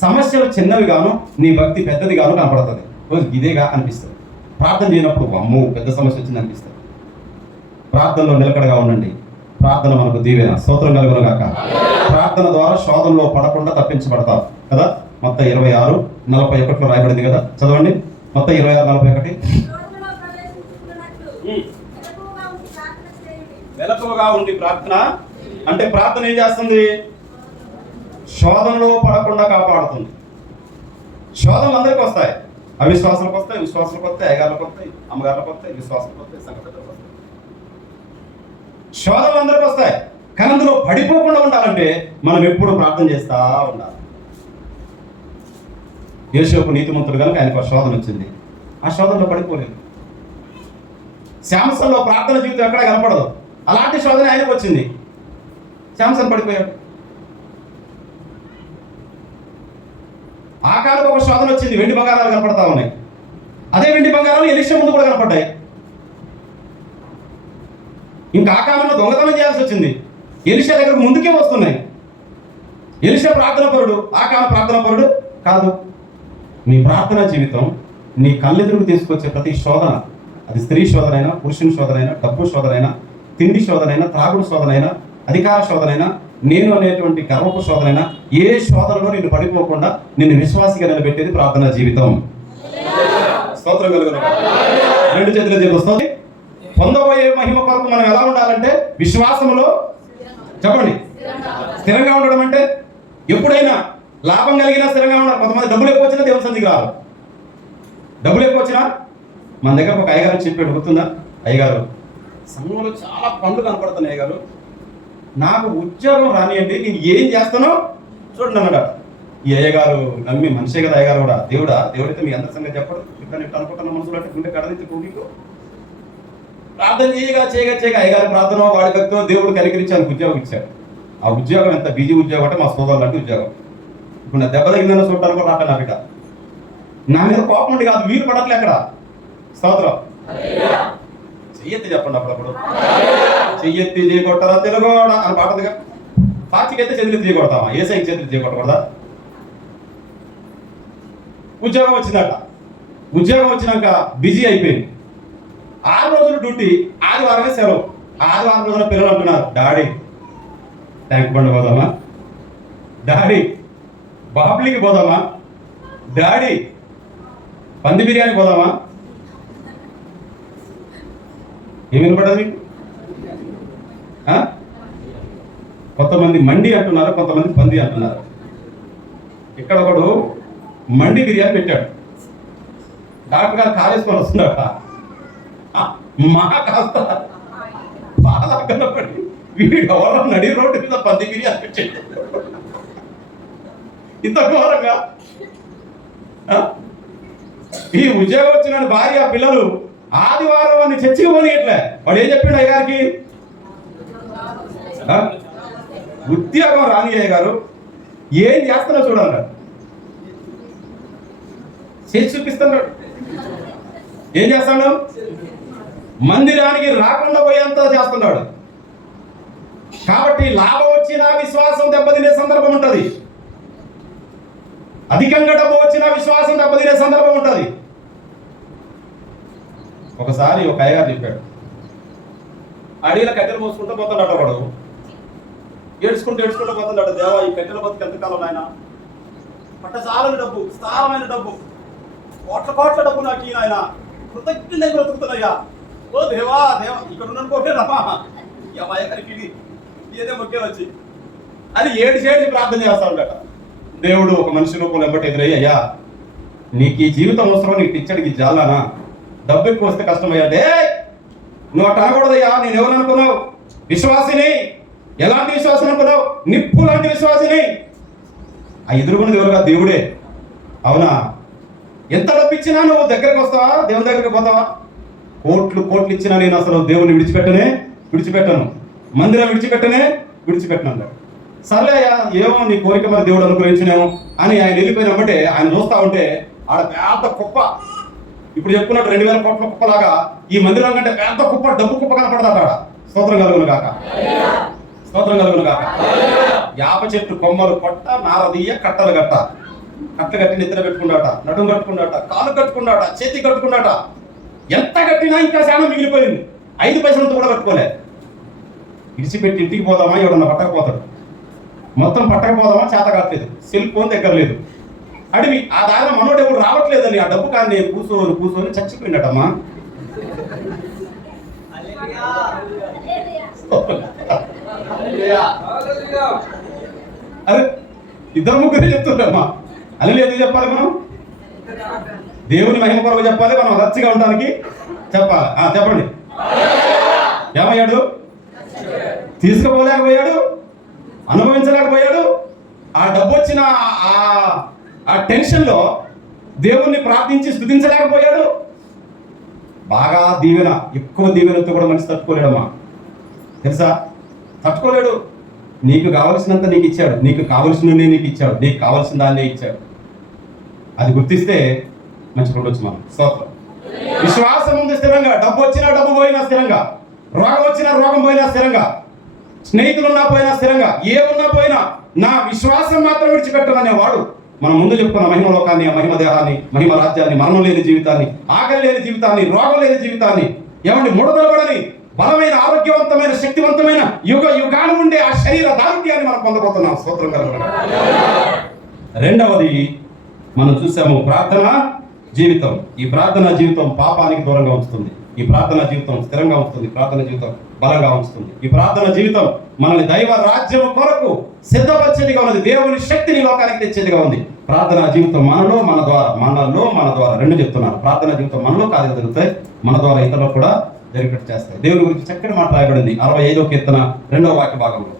సమస్యలు చిన్నవిగాను, నీ భక్తి పెద్దదిగాను కనపడుతుంది. రోజు ఇదేగా అనిపిస్తుంది. ప్రార్థన చేయనప్పుడు అమ్మో పెద్ద సమస్య వచ్చింది అనిపిస్తుంది. ప్రార్థనలో నిలకడగా ఉండండి. ప్రార్థన మనకు దీవెన. స్తోత్రం కలుగును గాక. ప్రార్థన ద్వారా శోధనలో పడకుండా తప్పించబడతారు కదా. మత్తయి 26:41 రాయబడింది కదా, చదవండి. మత్తయి 26:41. మెలకువగా ఉండి ప్రార్థన అంటే, ప్రార్థన ఏం చేస్తుంది? శోధనలో పడకుండా కాపాడుతుంది. శోధనలు అందరికీ వస్తాయి. అవిశ్వాసాలకు వస్తాయి, విశ్వాసాలకు వస్తాయి, అయ్యగారులకు వస్తాయి, అమ్మగారులకు వస్తాయి, విశ్వాసాలకు వస్తాయి, సంఘటనలకు వస్తాయి. శోధనలు అందరికీ వస్తాయి. కానీ అందులో పడిపోకుండా ఉండాలంటే మనం ఎప్పుడు ప్రార్థన చేస్తా ఉండాలి. యోసేపు నీతిమంతుడు కనుక ఆయనకు ఒక శోధన వచ్చింది. ఆ శోధనలో పడిపోలేదు. శాంసన్లో ప్రార్థన జీవితం ఎక్కడ కనపడదు. అలాంటి శోధన ఆయనకు వచ్చింది. శాంసన్ పడిపోయాడు. ఆ కాలంలో ఒక శోధన వచ్చింది. వెండి బంగారాలు కనపడతా ఉన్నాయి. అదే వెండి బంగారాలు ఎలీషా ముందు కూడా కనపడ్డాయి. ఇంకా ఆ కాలంలో దొంగతనం చేయాల్సి వచ్చింది. ఎలీషా దగ్గరకు ముందుకే వస్తున్నాయి. ఎలీషా ప్రార్థన పరుడు, ఆ కాలం ప్రార్థన పరుడు కాదు. నీ ప్రార్థనా జీవితం నీ కళ్ళెదురుకు తీసుకొచ్చే ప్రతి శోధన, అది స్త్రీ శోధనైనా, పురుషుని శోధనైనా, డబ్బు శోధనైనా, తిండి శోధనైనా, త్రాగుడు శోధనైనా, అధికార శోధనైనా, నేను అనేటువంటి గర్వపు శోధనైనా, ఏ శోధనలో నిన్ను పడిపోకుండా నిన్ను విశ్వాసిగా నిలబెట్టేది ప్రార్థనా జీవితం. స్తోత్రం కలుగును. రెండు చేతుల దేవుడు. పొందబోయే మహిమ కొరకు మనం ఎలా ఉండాలంటే విశ్వాసములో, చెప్పండి, స్థిరంగా ఉండడం. అంటే ఎప్పుడైనా లాభం కలిగినా స్థిరంగా ఉండాలి. కొంతమంది డబ్బులు ఎక్కువ వచ్చినా దేవుని సన్నిధికి రారు. డబ్బులు ఎక్కువ వచ్చినా, మన దగ్గర ఒక అయ్యగారు చెప్పాడు, గుర్తుందా? అయ్యగారు, సంఘంలో చాలా పనులు కనపడుతున్నాయి అయ్యగారు, నాకు ఉద్యోగం రానియండి, నేను ఏం చేస్తానో చూడండి అన్నాడు. ఈ అయ్యగారు నమ్మి మనిషే కదా. అయ్యగారు కూడా దేవుడైతే మీ అందరి సంగతి చెప్పడు. ఇక్కడ అనుకుంటున్న మనుషులు అంటే గుండె కడదించి నీకు ప్రార్థన చేయగా అయ్యగారు ప్రార్థన వాడి భక్తో దేవుడు కనికరించి ఆయనకు ఉద్యోగం ఇచ్చాడు. ఆ ఉద్యోగం ఎంత బిజీ ఉద్యోగం అంటే మా సోదరులు లాంటి ఉద్యోగం. ఇప్పుడు నా దెబ్బ తగిన చూడటానికి కూడా రాక నా బిడ్డ నా మీద కోపం ఉండి కాదు, వీరు పడట్లే అక్కడ. స్తోత్రం. చెయ్యెత్తి చెప్పండి. అప్పుడప్పుడు చెయ్యెత్తి చేయకొట్టరా తెలుగు అని పాటదిగా. పార్టీకైతే చేతులు చేయకొడతామా? ఏసైకి చేతులు చేయకొట్టకూడదా? ఉద్యోగం వచ్చిందట. ఉద్యోగం వచ్చినాక బిజీ అయిపోయింది. 6 రోజులు డ్యూటీ, ఆదివారమే సెలవు. ఆదివారం రోజున పిల్లలు అంటున్నారు, డాడీ ట్యాంక్ బండ్ పోదామా, డాడీ బాబ్లీకి పోదామా, డాడీ పంది బిర్యానీ పోదామా. ఏమి వినపడదు మీకు? కొంతమంది మండి అంటున్నారు, కొంతమంది పంది అంటున్నారు. ఇక్కడ ఒకడు మండి బిర్యానీ పెట్టాడు. డాక్టర్ గారు కాలేసుకొని వస్తున్నాడు. మా కాస్త బాగా కనపడి వీడు ఎవరో నడి రోడ్డు మీద పంది బిర్యానీ పెట్టాడు. ఇంత ఘోరంగా ఈ ఉద్యోగం వచ్చిన భార్య పిల్లలు ఆదివారం అని చర్చికి పోనీయట్లే. వాడు ఏం చెప్పిండు అయ్యగారికి? ఉద్యోగం రాని అయ్యగారు ఏం చేస్తున్నా చూడాలి. చేసి చూపిస్తున్నాడు. ఏం చేస్తాడు? మందిరానికి రాకుండా పోయేంత చేస్తున్నాడు. కాబట్టి లాభం వచ్చినా విశ్వాసం దెబ్బతినే సందర్భం ఉంటుంది. అధికంగా డబ్బు వచ్చినా విశ్వాసం దెబ్బతినే సందర్భం ఉంటుంది. ఒకసారి ఒక అయ్యగారు చెప్పాడు, అడవిలో కట్టెలు మోసుకుంటూ పోతున్నాడు. ఒకడు ఏడ్చుకుంటూ పోతున్నాడు. దేవా, ఈ కట్టెల బతుకు ఎంతకాలం నాయన, పట్టసాలని డబ్బు, స్థానమైన డబ్బు, కోట్ల డబ్బు నాకు ఈ నాయన, కృతజ్ఞత బ్రతుకుతున్నాయ్యా. ఓ దేవా ఇక్కడ ఉన్ననుకోటే రమా ఈ అమ్మాయి ఏదో మొక్కేలు వచ్చి అది ఏడు ప్రార్థన చేస్తా ఉంటాట. దేవుడు ఒక మనిషి రూపంలో ఎంబటి ఎదురయ్యి, అయ్యా నీకు ఈ జీవితం అవసరం, నీకు ఇచ్చడికి జాలానా, డబ్బు ఎక్కువ వస్తే కష్టమయ్యా. డే నువ్వు అట్లా అనకూడదయ్యా, నేను ఎవరు అనుకున్నావు? విశ్వాసిని. ఎలాంటి విశ్వాసం అనుకున్నావు? నిప్పు లాంటి విశ్వాసిని. ఆ ఎదుర్కొన్నది ఎవరుగా? దేవుడే. అవునా? ఎంత డబ్బు ఇచ్చినా నువ్వు దగ్గరకు వస్తావా? దేవుని దగ్గరికి పోతావా? కోట్లు ఇచ్చినా నేను అసలు దేవుని విడిచిపెట్టను, మందిరం విడిచిపెట్టను అన్నాడు. సర్లే అయ్యా, ఏమో నీ కోరిక మరి దేవుడు అనుగ్రహించినేమో అని ఆయన వెళ్ళిపోయినప్పుడే ఆయన చూస్తా ఉంటే ఆడ పెద్ద కుప్ప, ఇప్పుడు చెప్పుకున్నట్టు 2000 కోట్ల కుప్పలాగా ఈ మందిరం కంటే పెద్ద కుప్ప, డబ్బు కుప్ప కనపడతాడు ఆడ. స్తోత్రం కలుగును గాక. యాప చెట్టు కొమ్మలు కొట్ట, నారదీయ కట్టలు కట్టి నిద్ర పెట్టుకున్నాట, నడుము కట్టుకున్నాట, కాలు కట్టుకున్నాట, చేతి కట్టుకున్నాట. ఎంత కట్టినా ఇంకా శానం మిగిలిపోయింది. 5 పైసలతో కూడా కట్టుకోలే. ఇడిచిపెట్టి ఇంటికి పోదామా, ఎవడన్నా పట్టకపోతాడు. మొత్తం పట్టకపోదామా, చేత కావట్లేదు. సెల్ ఫోన్ దగ్గర లేదు. అడివి ఆ దారిలో మనోడు ఎప్పుడు రావట్లేదని ఆ డబ్బు కానీ కూర్చొని చచ్చిపోయినట్టమ్మా. అరే ఇద్దరు ముగ్గురే చెప్తుంటామ్మా. అల్లి ఎందుకు చెప్పాలి? మనం దేవుని మహిమ కొరకు చెప్పాలి, మనం రచ్చిగా ఉండడానికి చెప్పాలి. చెప్పండి. ఏమయ్యాడు? తీసుకుపోలేకపోయాడు, అనుభవించలేకపోయాడు. ఆ డబ్బు వచ్చిన ఆ టెన్షన్లో దేవుణ్ణి ప్రార్థించి స్తుతించలేకపోయాడు. బాగా దీవెన, ఎక్కువ దీవెనతో కూడా మనిషి తట్టుకోలేడమ్మా. తెలుసా? తట్టుకోలేడు. నీకు కావలసినంత నీకు ఇచ్చాడు, నీకు కావలసినవే నీకు ఇచ్చాడు, నీకు కావలసిన దాన్నే ఇచ్చాడు. అది గుర్తిస్తే మంచిగా ఉండొచ్చు మనం. స్తోత్రం. విశ్వాసం ఉంది స్థిరంగా. డబ్బు వచ్చినా డబ్బు పోయినా స్థిరంగా, రోగం వచ్చినా రోగం పోయినా స్థిరంగా, స్నేహితులున్నా పోయినా స్థిరంగా, ఏమున్నా పోయినా నా విశ్వాసం మాత్రం విడిచిపెట్టననేవాడు. మనం ముందు చెప్పుకున్న మహిమ లోకాన్ని, మహిమ దేహాన్ని, మహిమ రాజ్యాన్ని, మరణం లేని జీవితాన్ని, ఆకలి లేని జీవితాన్ని, రోగం లేని జీవితాన్ని, ఏమండి ముడదలబడని బలమైన, ఆరోగ్యవంతమైన, శక్తివంతమైన యుగాలు ఉండే ఆ శరీర దారుణ్యాన్ని మనం పొందబోతున్నాం. స్తోత్రం కలుగును. రెండవది మనం చూసాము, ప్రార్థన జీవితం. ఈ ప్రార్థన జీవితం పాపానికి దూరంగా ఉంచుతుంది. ఈ ప్రార్థన జీవితం స్థిరంగా ఉంచుతుంది. ప్రార్థన జీవితం బలంగా ఉంచుతుంది. ఈ ప్రార్థన జీవితం మనల్ని దైవ రాజ్యం కొరకు సిద్ధపరిచేదిగా ఉన్నది. దేవుని శక్తిని లోకానికి తెచ్చేదిగా ఉంది. ప్రార్థన జీవితం మనలో మన ద్వారా రెండు చెప్తున్నాను. ప్రార్థన జీవితం మనలో కార్యాలు జరుగుతాయి, మన ద్వారా ఇతరులకు కూడా జరిగేటట్టు చేస్తాయి. దేవుని గురించి చక్కటి మాట రాయబడింది 65వ కీర్తన 2వ వాక్య భాగంలో.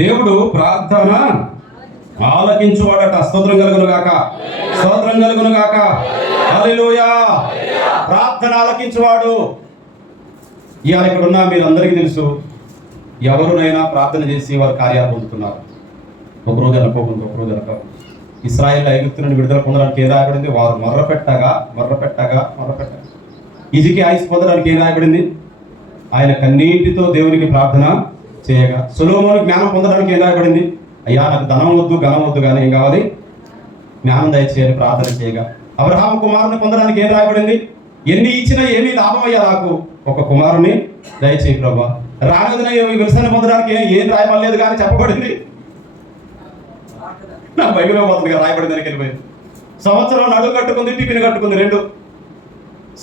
దేవుడు ప్రార్థన ఆలకించువాడట. స్తోత్రం కలుగును గాక. స్తోత్రం కలుగును గాక. హల్లెలూయా. ప్రార్థన ఆలకించువాడు. ఇవాళ ఇక్కడ ఉన్న మీరందరికీ తెలుసు, ఎవరునైనా ప్రార్థన చేసి వారు కార్యాలు పొందుతున్నారు. ఒకరోజు అనుకోకుండా ఒకరోజు అనుకోకుండా ఇశ్రాయేలు ఐగుప్తు నుండి విడుదల పొందడానికి ఏం రాయబడింది? వారు మొర్రపెట్టగా ఇజికి ఆయుష్ పొందడానికి ఏం రాయబడింది? ఆయన కన్నీటితో దేవునికి ప్రార్థన చేయగా. సొలొమోను జ్ఞానం పొందడానికి ఏం రాయబడింది? అయ్యా నాకు ధనం వద్దు, ఘనం వద్దు, కానీ ఏం కావాలి? జ్ఞానం దయచేయని ప్రార్థన చేయగా. అబ్రహాము కుమారుని పొందడానికి ఏం రాయబడింది? ఎన్ని ఇచ్చినా ఏమీ లాభం అయ్యా, నాకు ఒక కుమారుని దయచేయి ప్రభా. రాగదిన విలసన పొందడానికి ఏం రాయమలేదు కానీ చెప్పబడింది. నా బైబిల్లో పోతుంది కదా, రాయబడింది దానికి వెళ్ళిపోయింది. సంవత్సరం నడుము కట్టుకుంది, టిఫిన్ కట్టుకుంది. 2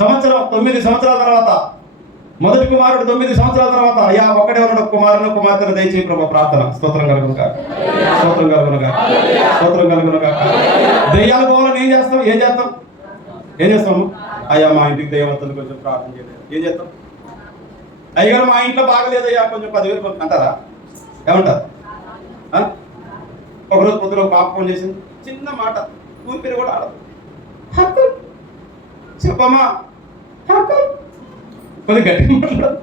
సంవత్సరం 9 సంవత్సరాల తర్వాత మొదటి కుమారుడు 9 సంవత్సరాల తర్వాత అయ్యా ఒక్కడే ఉన్నాడు, కుమారుని కుమార్తెను దయచేయి ప్రభా. ప్రార్థన. స్తోత్రం కలుగును గాక. స్తోత్రం కలుగును గాక. స్తోత్రం కలుగును గాక. దెయ్యాలు పోవాలని ఏం చేస్తాము? అయ్యా మా ఇంటికి దెయ్యం వస్తుంది, కొంచెం ప్రార్థన చేయలేదు. ఏం చేస్తాం? అయ్యగారు మా ఇంట్లో బాగలేదయ్యా, కొంచెం 10,000 అంటారా? ఏమంటారు? ఒకరోజు పొద్దున పాప ఫోన్ చేసింది, చిన్న మాట, ఊపిరి కూడా ఆడదు. చెప్పమ్మా, కొద్దిగా గట్టి మాట్లాడు.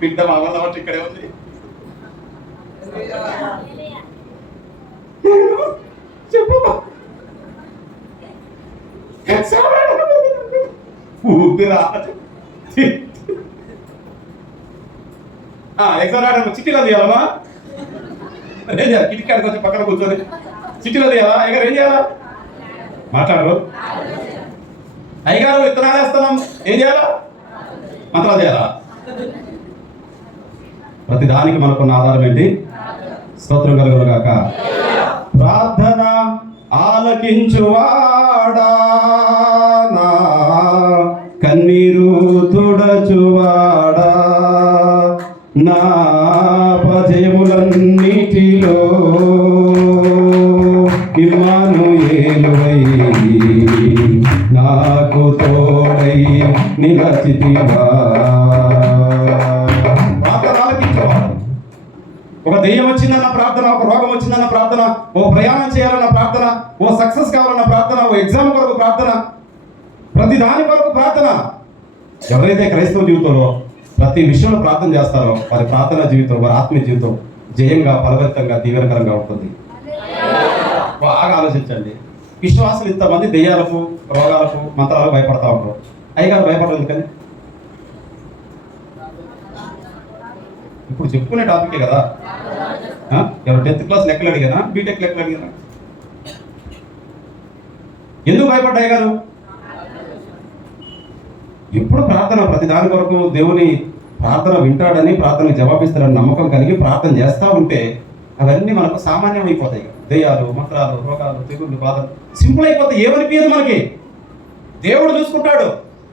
బిడ్డ మా వల్ల వచ్చి ఇక్కడే ఉంది. చెప్పు ఊపిరా ఎగ్జామ్ రాయడం చిట్టీలో తీయాలమ్మా. ఏం చేయాలి? కిటికీ కాడికి వచ్చి పక్కన కూర్చొని చిట్టీలో తీయాలా? అయ్యగారు ఏం చేయాలా? మాట్లాడరు. అయ్యగారు విత్తనాలు వేస్తున్నాం, ఏం చేయాలా? మంత్రాలు చేయాలా? ప్రతి దానికి మనకున్న ఆధారం ఏంటి? స్తోత్రం కలుగును గాక. ప్రార్థన ఆలకించువాడా, నా కన్నీరు తుడచువాడా, నా పజయములన్నిటిలో ఇమ్మానుయేలువై నాకు తోడై నిలచితివా. ఒక దెయ్యం వచ్చిందన్న ప్రార్థన, ఒక రోగం వచ్చిందన్న ప్రార్థన, ఓ ప్రయాణం చేయాలన్న ప్రార్థన, ఓ సక్సెస్ కావాలన్న ప్రార్థన, ఓ ఎగ్జామ్ కొరకు ప్రార్థన, ప్రతి దాని కొరకు ప్రార్థన. ఎవరైతే క్రైస్తవ జీవితంలో ప్రతి విషయంలో ప్రార్థన చేస్తారో వారి ప్రార్థన జీవితం, వారి ఆత్మీయ జీవితం జయంగా, ఫలవంతంగా, దీవెనకరంగా ఉంటుంది. బాగా ఆలోచించండి. విశ్వాసులు ఇంతమంది దెయ్యాలకు, రోగాలకు, మంత్రాలకు భయపడతా ఉంటారు. అయ్యగారు భయపడలేదు కానీ ఇప్పుడు చెప్పుకునే టాపికే కదా. ఎవరు 10th క్లాస్ లెక్కలు అడిగానా, బీటెక్ లెక్కలు అడిగానా? ఎందుకు భయపడ్డాయి గారు? ఎప్పుడు ప్రార్థన, ప్రతి దాని కొరకు దేవుని ప్రార్థన వింటాడని, ప్రార్థనకి జవాబిస్తాడని నమ్మకం కలిగి ప్రార్థన చేస్తూ ఉంటే అవన్నీ మనకు సామాన్యం అయిపోతాయి. దెయ్యాలు, మంత్రాలు, రోగాలు, తెగుళ్ళు, బాధలు సింపుల్ అయిపోతాయి. ఏమనిపించదు మనకి. దేవుడు చూసుకుంటాడు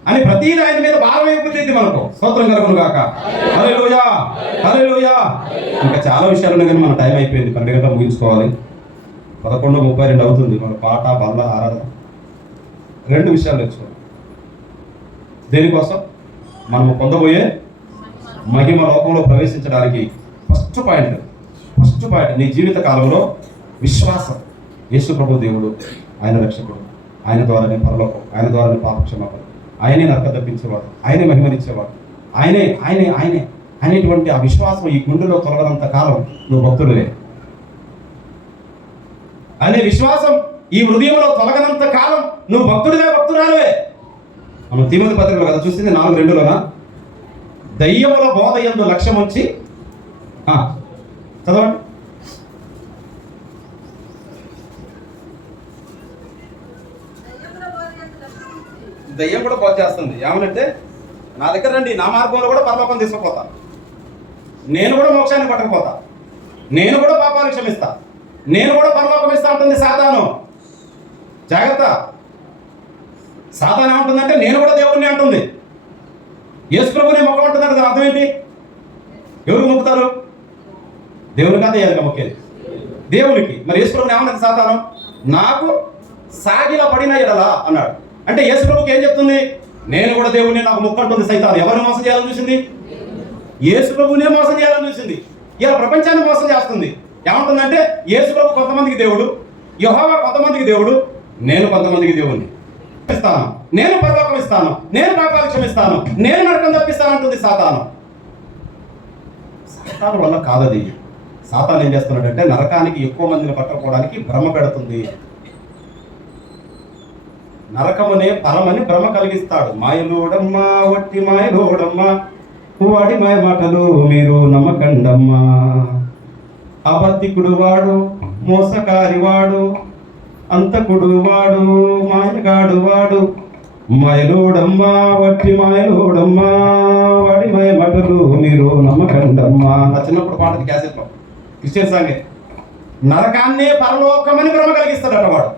అని ప్రతిదీ ఆయన మీద భారం అయిపోతుంది మనకు. స్తోత్రం కలుగును గాక. హల్లెలూయా, హల్లెలూయా. ఇంకా చాలా విషయాలు ఉన్నాయి కానీ మన టైం అయిపోయింది. 12 గంటలకు ముగించుకోవాలి. 11:32 అవుతుంది. మన పాట, బల్ల, ఆరాధన 2 విషయాలు నేర్చుకోవాలి. దేనికోసం? మనము పొందబోయే మహిమ లోకంలో ప్రవేశించడానికి ఫస్ట్ పాయింట్ నీ జీవిత కాలంలో విశ్వాసం. యేసు ప్రభు దేవుడు, ఆయన రక్షకుడు, ఆయన ద్వారానే పరలోకం, ఆయన ద్వారానే పాపక్షమాపణ, ఆయనే నరక తప్పించేవాడు, ఆయనే మహిమనిచ్చేవాడు, ఆయనే ఆయనే ఆయనే అనేటువంటి ఆ విశ్వాసం ఈ గుండెలో తొలగనంత కాలం నువ్వు భక్తుడివే. అనే విశ్వాసం ఈ హృదయంలో తొలగనంత కాలం నువ్వు భక్తుడివే, భక్తురాలువే. మనం తిమోతి పత్రికలో కదా చూసింది 4:2లోనా, దయ్యముల బోధ యందు లక్ష్యం ఉంచి చదవండి. దయ్యం కూడా బోధ చేస్తుంది. ఏమనంటే, నా దగ్గర రండి, నా మార్గంలో కూడా పరలోకం తీసుకుపోతా, నేను కూడా మోక్షాన్ని పట్టకపోతా, నేను కూడా పాపాలు క్షమిస్తా, నేను కూడా పరలోకం ఇస్తా అంటుంది సాతాను. జాగ్రత్త. సాతాను ఏమంటుందంటే నేను కూడా దేవుణ్ణి అంటుంది. యేసు ప్రభునే మొక్కమంటున్నారు. దాని అర్థం ఏంటి? ఎవరు మొక్కుతారు? దేవుని కాదు ఏదైనా మొక్కేది దేవునికి. మరి యేసు ప్రభుని ఏమన్నది సాతాను? నాకు సాగిల పడిన ఎడలా అన్నాడు. అంటే యేసు ప్రభుకి ఏం చెప్తుంది? నేను కూడా దేవుణ్ణి, నాకు మొక్కు అంటుంది సైతాను. ఎవరిని మోసం చేయాలని చూసింది? యేసు ప్రభునే మోసం చేయాలని చూసింది. ఇలా ప్రపంచాన్ని మోసం చేస్తుంది. ఏమంటుందంటే యేసు ప్రభు కొంతమందికి దేవుడు, యెహోవా కొంతమందికి దేవుడు, నేను కొంతమందికి దేవుణ్ణి ఇస్తాను, నేను పరలోకం ఇస్తాను, నేను పాపాలు క్షమిస్తాను, నేను నరకం తప్పిస్తాను అంటుంది సాతాను. సాతాను వల్ల కాదది. సాతాను ఏం చేస్తున్నాడంటే నరకానికి ఎక్కువ మందిని పట్టుకోవడానికి భ్రమ పెడుతుంది. నరకమునే పరమని భ్రమ కలిగిస్తాడు. మాయలోడమ్మా, వట్టి మాయలోడమ్మా, వాడి మాయ మాటలు మీరు నమ్మకండమ్మా. అబద్ధికుడు వాడు, మోసకారి వాడు, అంతకుడు వాడు, మాయగాడు వాడు, మాయలోడమ్మా, వట్టి మాయలోడమ్మా, వాడి మాయ మాటలు మీరు నమ్మకండమ్మా. నా చిన్నప్పుడు పాటది క్యాసెట్లో, క్రిస్టియన్ సాంగే. నరకాన్నే పరలోకమని భ్రమ కలిగిస్తాడట వాడు.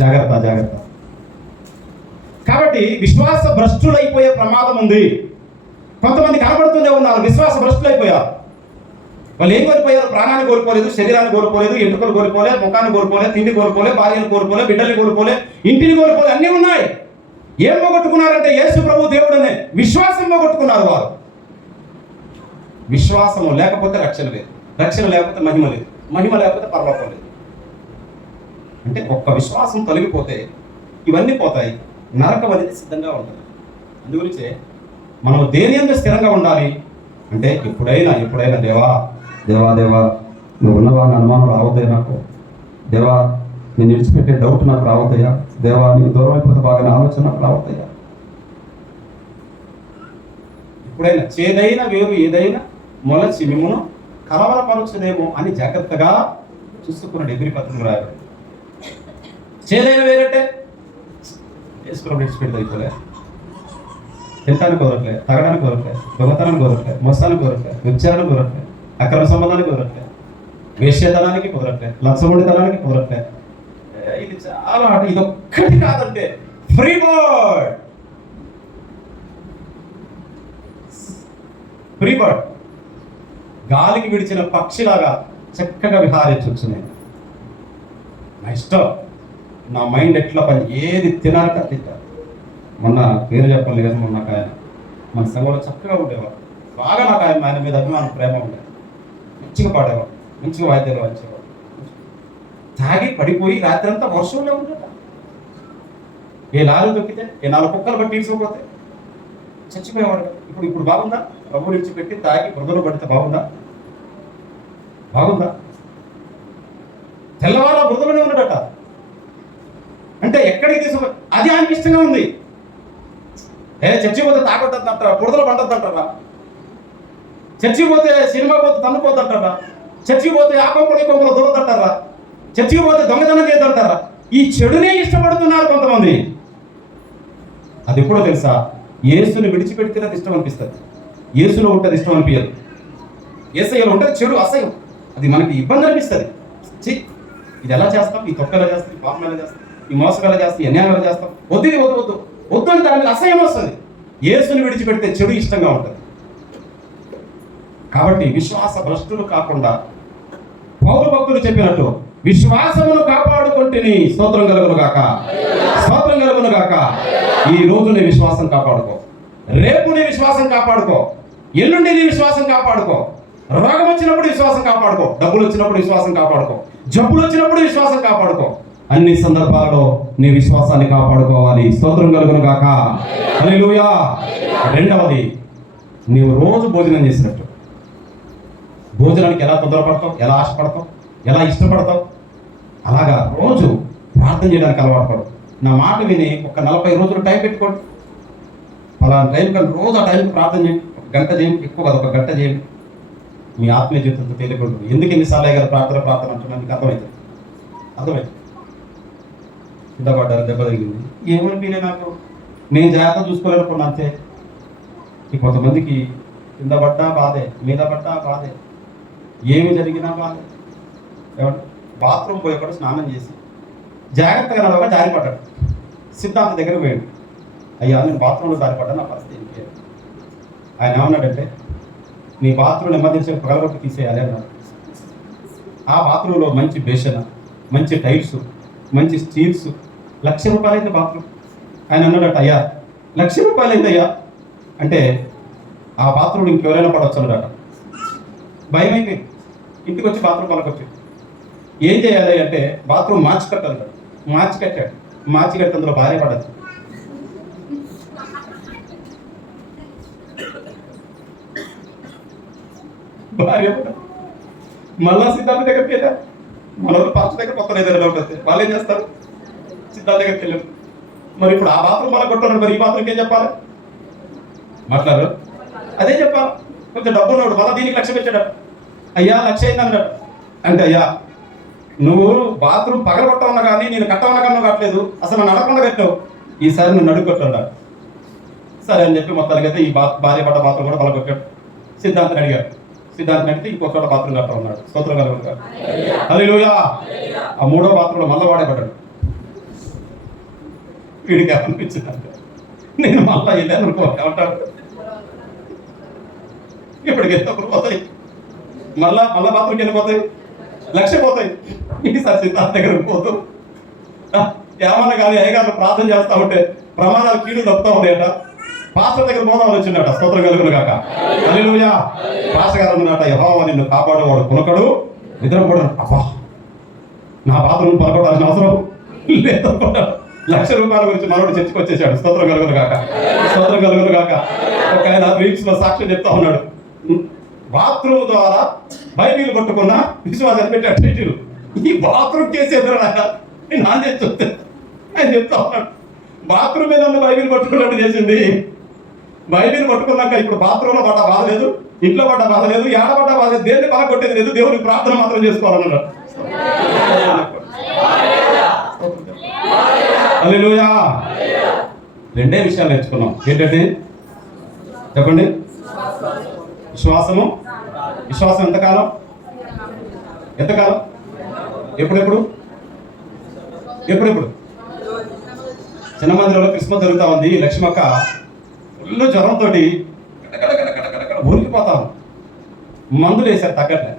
జాగ్రత్త, జాగ్రత్త. కాబట్టి విశ్వాస భ్రష్టులైపోయే ప్రమాదం ఉంది. కొంతమంది కనబడుతూనే ఉన్నారు, విశ్వాస భ్రష్టులైపోయారు. వాళ్ళు ఏం కోల్పోయారు? ప్రాణాన్ని కోల్పోలేదు, శరీరాన్ని కోల్పోలేదు, ఎంట్రుకలు కోల్పోలే, ముఖాన్ని కోల్పోలే, తిండి కోల్పోలే, భార్యను కోల్పోలే, బిడ్డల్ని కోల్పోలే, ఇంటిని కోల్పోలే, అన్నీ ఉన్నాయి. ఏం పోగొట్టుకున్నారంటే యేసు ప్రభు దేవుడనే విశ్వాసం పోగొట్టుకున్నారు వారు. విశ్వాసము లేకపోతే రక్షణ లేదు, రక్షణ లేకపోతే మహిమ లేదు, మహిమ లేకపోతే పరలోకం లేదు. అంటే ఒక్క విశ్వాసం తొలగిపోతే ఇవన్నీ పోతాయి, నరకం అనేది సిద్ధంగా ఉంటుంది. అందుగురించే మనం దేని యందు స్థిరంగా ఉండాలి? అంటే ఎప్పుడైనా దేవా దేవా దేవా నువ్వు ఉన్నవా అని అనుమానం రావద్దయ్యా నాకు. దేవా నేను విడిచిపెట్టే డౌట్ నాకు రావద్దయ్యా. దేవా నీకు దూరం అయిపోతే బాగా ఆలోచన నాకు రావద్దయ్యా. ఎప్పుడైనా చేదైన వేరు ఏదైనా మొలచి మిమ్మను కలవరపరచుదేమో అని జాగ్రత్తగా చూసుకున్నాడు. ఎబ్రీ పత్రిక రాయాలి. చేదైన వేరంటే వేసుకున్నప్పుడు విడిచిపెడితే అయిపోలే, తినటానికి కోరట్లే, తాగడానికి కోరట్లే, దొంగతనానికి కోరట్లే, మోసానికి కోరట్లే, వ్యభిచారానికి కోరట్లే, అక్రమ సంబంధానికి కుదరట్లే, వేశ్యతనానికి కుదరట్లే, లంచగొండితనానికి కుదరట్లే. ఇది చాలా ఇది ఒక్కటి కాదంటే ఫ్రీ బర్డ్. ఫ్రీ బర్డ్ గాలికి విడిచిన పక్షిలాగా చక్కగా విహారించవచ్చు. నేను నా ఇష్టం, నా మైండ్ ఎట్లా పని ఏది తినాలంటే తింటాను. మొన్న పేరు చెప్పాలి కదా, మొన్న నాకు ఆయన మన సంఘంలో చక్కగా ఉండేవాడు. బాగా నాకు ఆయన మీద అభిమానం ప్రేమ ఉండేది. మంచిగా పాడేవాడు, మంచిగా వాయిద్యాలు వాయించేవాడు. తాగి పడిపోయి రాత్రి అంతా వర్షంలో ఉండట. ఏ లారీ దొక్కితే, ఏ 4 కుక్కలు బట్టి తీసుకోపోతే చచ్చిపోయేవాడు. ఇప్పుడు బాగుందా? ప్రభు విడిచిపెట్టి తాగి బురదలో పడితే బాగుందా? తెల్లవాళ్ళ బురదలోనే ఉన్నాడట. అంటే ఎక్కడికి తీసుకో, అది ఆయనకి ఇష్టంగా ఉంది. చర్చి పోతే తాగొద్దంటారా, బురదలో పండొద్దంటారా? చర్చికి పోతే సినిమా పోతే తన్నుకోద్దంటారా? చర్చికి పోతే ఆ కొంపలు ఈ కొంపలు దొరకదంటారా? చర్చికి పోతే దొంగతనం చేద్దంటారా? ఈ చెడునే ఇష్టపడుతున్నారు కొంతమంది. అది ఎప్పుడో తెలుసా? యేసుని విడిచిపెడితే అది ఇష్టం అనిపిస్తుంది. యేసులో ఉంటుంది ఇష్టం అనిపించదు. యేసయ్యలో ఉంటుంది చెడు, అసహ్యం. అది మనకి ఇబ్బంది అనిపిస్తుంది. ఇది ఎలా చేస్తాం, ఈ తొక్క ఎలా చేస్తాం, ఈ పాపం ఎలా చేస్తాం, ఈ మోసం ఎలా చేస్తాం, ఈ అన్యాయం ఎలా చేస్తాం, వద్దు అని దాని మీద అసహ్యం వస్తుంది. యేసుని విడిచిపెడితే చెడు ఇష్టంగా ఉంటుంది. కాబట్టి విశ్వాస భ్రష్టులు కాకుండా పౌలు భక్తులు చెప్పినట్టు విశ్వాసమును కాపాడుకుంటేని స్తోత్రం కలుగును గాక. ఈ రోజు నీ విశ్వాసం కాపాడుకో, రేపు నీ విశ్వాసం కాపాడుకో, ఎల్లుండి నీ విశ్వాసం కాపాడుకో. రోగం వచ్చినప్పుడు విశ్వాసం కాపాడుకో, డబ్బులు వచ్చినప్పుడు విశ్వాసం కాపాడుకో, జబ్బులు వచ్చినప్పుడు విశ్వాసం కాపాడుకో. అన్ని సందర్భాలలో నీ విశ్వాసాన్ని కాపాడుకోవాలి. స్తోత్రం కలుగును గాక. హల్లెలూయా. రెండవది, నీవు రోజు భోజనం చేసినట్టు. భోజనానికి ఎలా తొందరపడతావు, ఎలా ఆశపడతావు, ఎలా ఇష్టపడతావు, అలాగా రోజు ప్రార్థన చేయడానికి అలవాటు పడు. నా మాట విని ఒక 40 రోజులు టైం పెట్టుకోండి. ఫలానా టైం కానీ రోజు ఆ టైంకి ప్రార్థన చేయండి. 1 గంట చేయండి, ఎక్కువ కాదు 1 గంట చేయండి. మీ ఆత్మీయ జీవితంతో తేలికుంటుంది. ఎందుకు ఎన్నిసార్లు అయ్యారు ప్రార్థన అంటున్నా మీకు అర్థమవుతుంది. కింద పడ్డారు, దెబ్బ తగిలింది, ఏమనిపించలే నాకు, నేను జాగ్రత్త చూసుకోలేనుకున్నా అంతే. కొంతమందికి కింద పడ్డా బాధే, మీద పడ్డా బాధే, ఏమి జరిగినా బాధే. ఏమంటే బాత్రూమ్ పోయేప్పుడు స్నానం చేసి జాగ్రత్తగా నడవగా జారిపడ్డాడు. సిద్ధాంత దగ్గర పోయాడు. అయ్యా నేను బాత్రూంలో జారిపడ్డా, నా పరిస్థితి ఏంటి? ఆయన ఏమన్నాడంటే, నీ బాత్రూమ్ ఎమర్జెన్సీ పగలగొట్టి తీసేయాలి అన్నాడు. ఆ బాత్రూంలో మంచి బేషన్, మంచి టైల్స్, మంచి స్టీల్స్, ₹1,00,000 అయింది బాత్రూమ్. ఆయన అన్నాడట, అయ్యా ₹1,00,000 అయిందయ్యా అంటే ఆ బాత్రూమ్ ఇంకెవరైనా పడవచ్చు అన్నాడట. భయం అయిపోయింది. ఇంటికి వచ్చి బాత్రూమ్ పలకొచ్చి ఏం చేయాలి అంటే బాత్రూమ్ మార్చి కట్టాలి. మార్చి కట్టాడు. మార్చి కట్టి అందులో భార్య పడదు. భార్య పడదు. మళ్ళా సిద్ధాంత దగ్గరికి వెళ్ళారు. మన పాస్టర్ దగ్గర కొత్త ఏదైనా ఉంటుంది, వాళ్ళు ఏం చేస్తారు? సిద్ధాంత దగ్గరికి వెళ్ళారు. మరి ఇప్పుడు ఆ బాత్రూమ్ మళ్ళీ కొట్టారు, మరి ఈ బాత్రూమ్కి ఏం చెప్పాలి? మాట్లాడు, అదే చెప్పాలి. కొంచెం డబ్బు ఉన్నాడు, మళ్ళీ దీనికి 1,00,000 పెట్టాడు. అయ్యా 1,00,000 అయింది అన్నాడు. అంటే అయ్యా నువ్వు బాత్రూమ్ పగలగొట్టవున్నా కానీ నేను కట్టవన్నా కానీ నువ్వు కట్టలేదు, అసలు నన్ను అడగకుండా కట్టావు, ఈసారి నువ్వు నడుకొట్టాడు. సరే అని చెప్పి మొత్తానికి అయితే ఈ భార్య పడ్డ బాత్రూమ్ కూడా పగలగొట్టాడు. సిద్ధాంతం అడిగాడు. సిద్ధాంతం అడిగితే ఇంకొక బాత్రూమ్ కట్ట ఉన్నాడు. స్తోత్రం కలుగును. హల్లెలూయా. ఆ 3వ బాత్రూంలో మళ్ళీ వాడే పడ్డాడు. వీడికి అనిపించింది అంటే నేను మళ్ళీ వెళ్ళాను అనుకో ఏమంటాడు, ఇప్పటికి ఎంతప్పుడు పోతాయి, మళ్ళా బాత్రూమ్కి వెళ్ళిపోతాయి, 1,00,000 పోతాయి. ఈసారి సిద్ధాంత దగ్గరకు పోతూ ఏమన్నా కానీ అయ్యగారు ప్రార్థన చేస్తా ఉంటే ప్రమాదాలు కీడు తప్పుతూ ఉన్నాయట. పాస్టర్ దగ్గర పోదామని వచ్చిందట. స్తోత్రం కలుగును గాక. హల్లెలూయా. పాస్టర్ గారు అన్నట, యెహోవా నిన్ను కాపాడేవాడు, కునకడు నిద్రపోడు. అబ్బా నా బాత్రూమ్ పలకొట్టాల్సిన అవసరం లేదనుకున్నాడు. ₹1,00,000 గురించి మనోడు చర్చకు వచ్చేసాడు. స్తోత్రం కలుగును గాక. ఒక ఆయన రీల్స్ లో సాక్ష్యం చెప్తా ఉన్నాడు. బాత్రూమ్ ద్వారా బైబిల్ పట్టుకున్న విశ్వాసాన్ని పెట్టాడు. ఈ బాత్రూమ్ కేసు ఎదురన్నాక నేను నాన్న చెప్తే ఆయన చెప్తా ఉన్నాడు, బాత్రూమ్ మీద ఉన్న బైబిల్ పట్టుకున్నట్టు చేసింది. బైబిల్ పట్టుకున్నాక ఇప్పుడు బాత్రూంలో పడ్డ బాధ లేదు, ఇంట్లో పడ్డ బాధ లేదు, ఏడ పడ్డ బాధ లేదు, దేన్ని బాగా కొట్టేది లేదు, దేవుడికి ప్రార్థన మాత్రం చేసుకోవాలన్నాడు. హల్లెలూయా. రెండే విషయాలు నేర్చుకున్నాం. ఏంటంటే చెప్పండి, విశ్వాసము. విశ్వాసం ఎంతకాలం? ఎంతకాలం? ఎప్పుడెప్పుడు? ఎప్పుడెప్పుడు? చిన్న మందిరంలో క్రిస్మస్ జరుగుతూ ఉంది. లక్ష్మక్క ఫుల్ జ్వరంతో ఊరికిపోతాం. మందులు వేశారు తగ్గట్లే.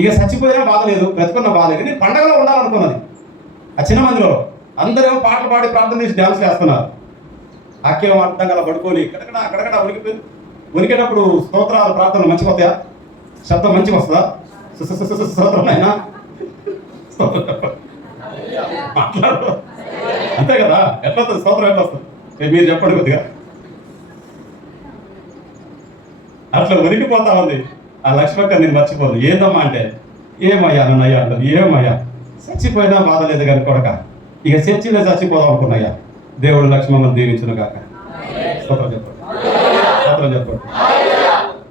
ఇక చచ్చిపోయినా బాధ లేదు, బ్రతుకున్న బాధ లేదు. నేను పండగలో ఉండాలనుకున్నది. ఆ చిన్న మందిలో అందరేమో పాటలు పాడి ప్రార్థన చేసి డ్యాన్స్ వేస్తున్నారు. ఆక్యం అర్థం గల పడుకొని అక్కడక్కడ ఉనికిపోయింది. ఉనికేటప్పుడు స్తోత్రాలు ప్రార్థనలు మంచిగా వస్తాయా? శబ్దం మంచిగా వస్తుందా? స్తోత్రం అయినా మాట్లాడు, అంతే కదా. ఎట్లా వస్తుంది స్తోత్రం? ఎట్లా వస్తుంది మీరు చెప్పండి కొద్దిగా. అట్లా ఉనికిపోతా ఉంది. ఆ లక్ష్మక్క నేను మర్చిపోదు. ఏందమ్మా అంటే, ఏమయ్యా నన్నయ్యా అంటారు. ఏమయ్యా చచ్చిపోయినా బాధ లేదు కానీ కొడక, ఇక చర్చిలో చచ్చిపోదాం అనుకున్నాయ్యా. దేవుడు లక్ష్మమ్మని దీవించును కాక. స్తోత్రం చెప్పండి, స్తోత్రం చెప్పండి.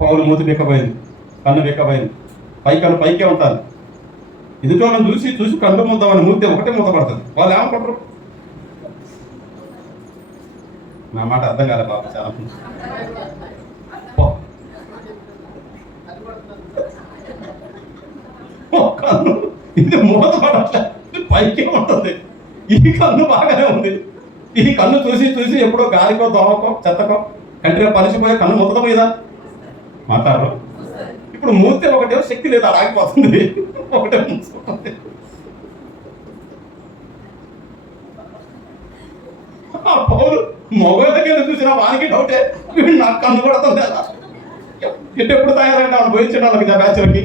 పౌలు మూతి బిక్కపోయింది, కన్ను బిక్కపోయింది. కన్ను పైకే ఉంటాను. ఎదుటోళ్ళని చూసి చూసి కన్ను ముద్దామని మూతే ఒకటే మూత పడుతుంది. వాళ్ళు ఏమనుకుంటారు? నా మాట అర్థం కాలే బాబు. చాలా కన్ను ఇది మూత పడట్లే, పైకే ఉంటుంది. ఈ కన్ను బాగానే ఉంది. ఈ కన్ను చూసి చూసి ఎప్పుడో గాలికో దోమకో చెత్తకో కంటిగా పలిసిపోయే కన్ను ముద్దత పోయిదా మాట్లాడరు. ఇప్పుడు మూర్తి ఒకటే శక్తి లేదు, ఆగిపోతుంది. ఒకటే మూసుకుంటుంది. ఆ పౌరు మొగలకి చూసినా వానికి డౌటే, వీడు నాకు కన్ను పడుతుంది కదా. ఎప్పుడు తయారంటే వాళ్ళు పోయించండి వాళ్ళకి బ్యాచులకి.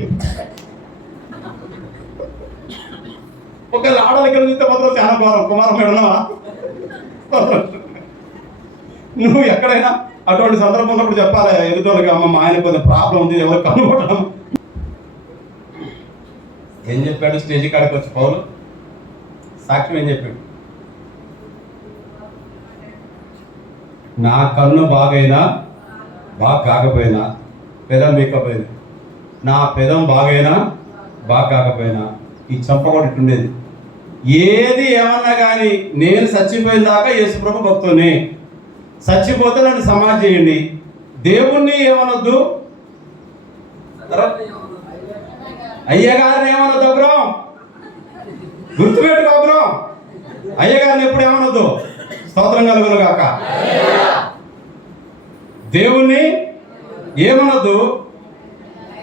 ఒకవేళ ఆడలకి చూస్తే మాత్రం చాలా భారం. కుమారం మేడనవా? నువ్వు ఎక్కడైనా అటువంటి సందర్భం ఉన్నప్పుడు చెప్పాలి ఎదుటోళ్ళకి, అమ్మ ఆయన కొంచెం ప్రాబ్లం ఉంది, ఎవరు కనుగొట్టడం. ఏం చెప్పాడు స్టేజ్ కాడికి వచ్చి పౌలు? సాక్ష్యం ఏం చెప్పాడు? నా కన్ను బాగైనా బాగా కాకపోయినా, పెదం బీకపోయింది. నా పెదం బాగైనా బాగా కాకపోయినా ఈ చంపకొట్టి ఉండేది. ఏది ఏమన్నా కానీ నేను చచ్చిపోయిన దాకా యేసుప్రభు భక్తుని. చచ్చిపోతే నన్ను సమాధి చేయండి. దేవుణ్ణి ఏమనొద్దు, అయ్యగారిని ఏమనొద్దు. అబ్రాం గుర్తుపెట్టుకో, అబ్రాం అయ్యగారిని ఎప్పుడు ఏమనొద్దు. స్తోత్రం కలుగును గాక. దేవుణ్ణి ఏమనొద్దు.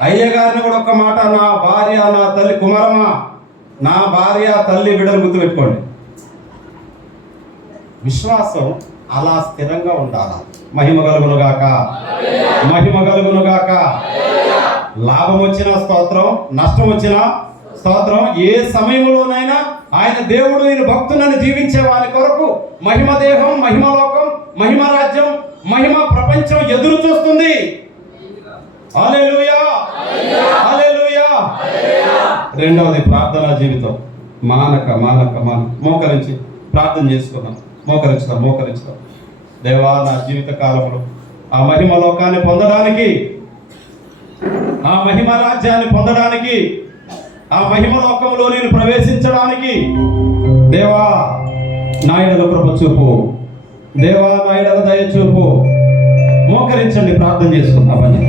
అయ్యగారిని కూడా ఒక్క మాట, నా భార్య నా తల్లి, కుమారమ్మ నా భార్య తల్లి బిడ్డలు గుర్తుపెట్టుకోండి. విశ్వాసం అలా స్థిరంగా ఉండాలి. మహిమ కలుగును గాక, మహిమ కలుగును గాక. లాభం వచ్చిన స్తోత్రం, నష్టం వచ్చిన స్తోత్రం. ఏ సమయంలోనైనా ఆయన దేవుడు ఈయన భక్తులను జీవించే వారి కొరకు మహిమ దేహం, మహిమ లోకం, మహిమ రాజ్యం, మహిమ ప్రపంచం ఎదురు చూస్తుంది. హల్లెలూయా, హల్లెలూయా. రెండవది ప్రార్థనా జీవితం. మానక మోకరించి ప్రార్థన చేసుకుందాం. మోకరించుదాం. దేవా, నా జీవిత కాలంలో ఆ మహిమ లోకాన్ని పొందడానికి, ఆ మహిమ రాజ్యాన్ని పొందడానికి, ఆ మహిమ లోకంలో నేను ప్రవేశించడానికి దేవా నా యెడల కృప చూపు. దేవా నా యెడల దయ చూపు. మోకరించండి, ప్రార్థన చేసుకుందామని.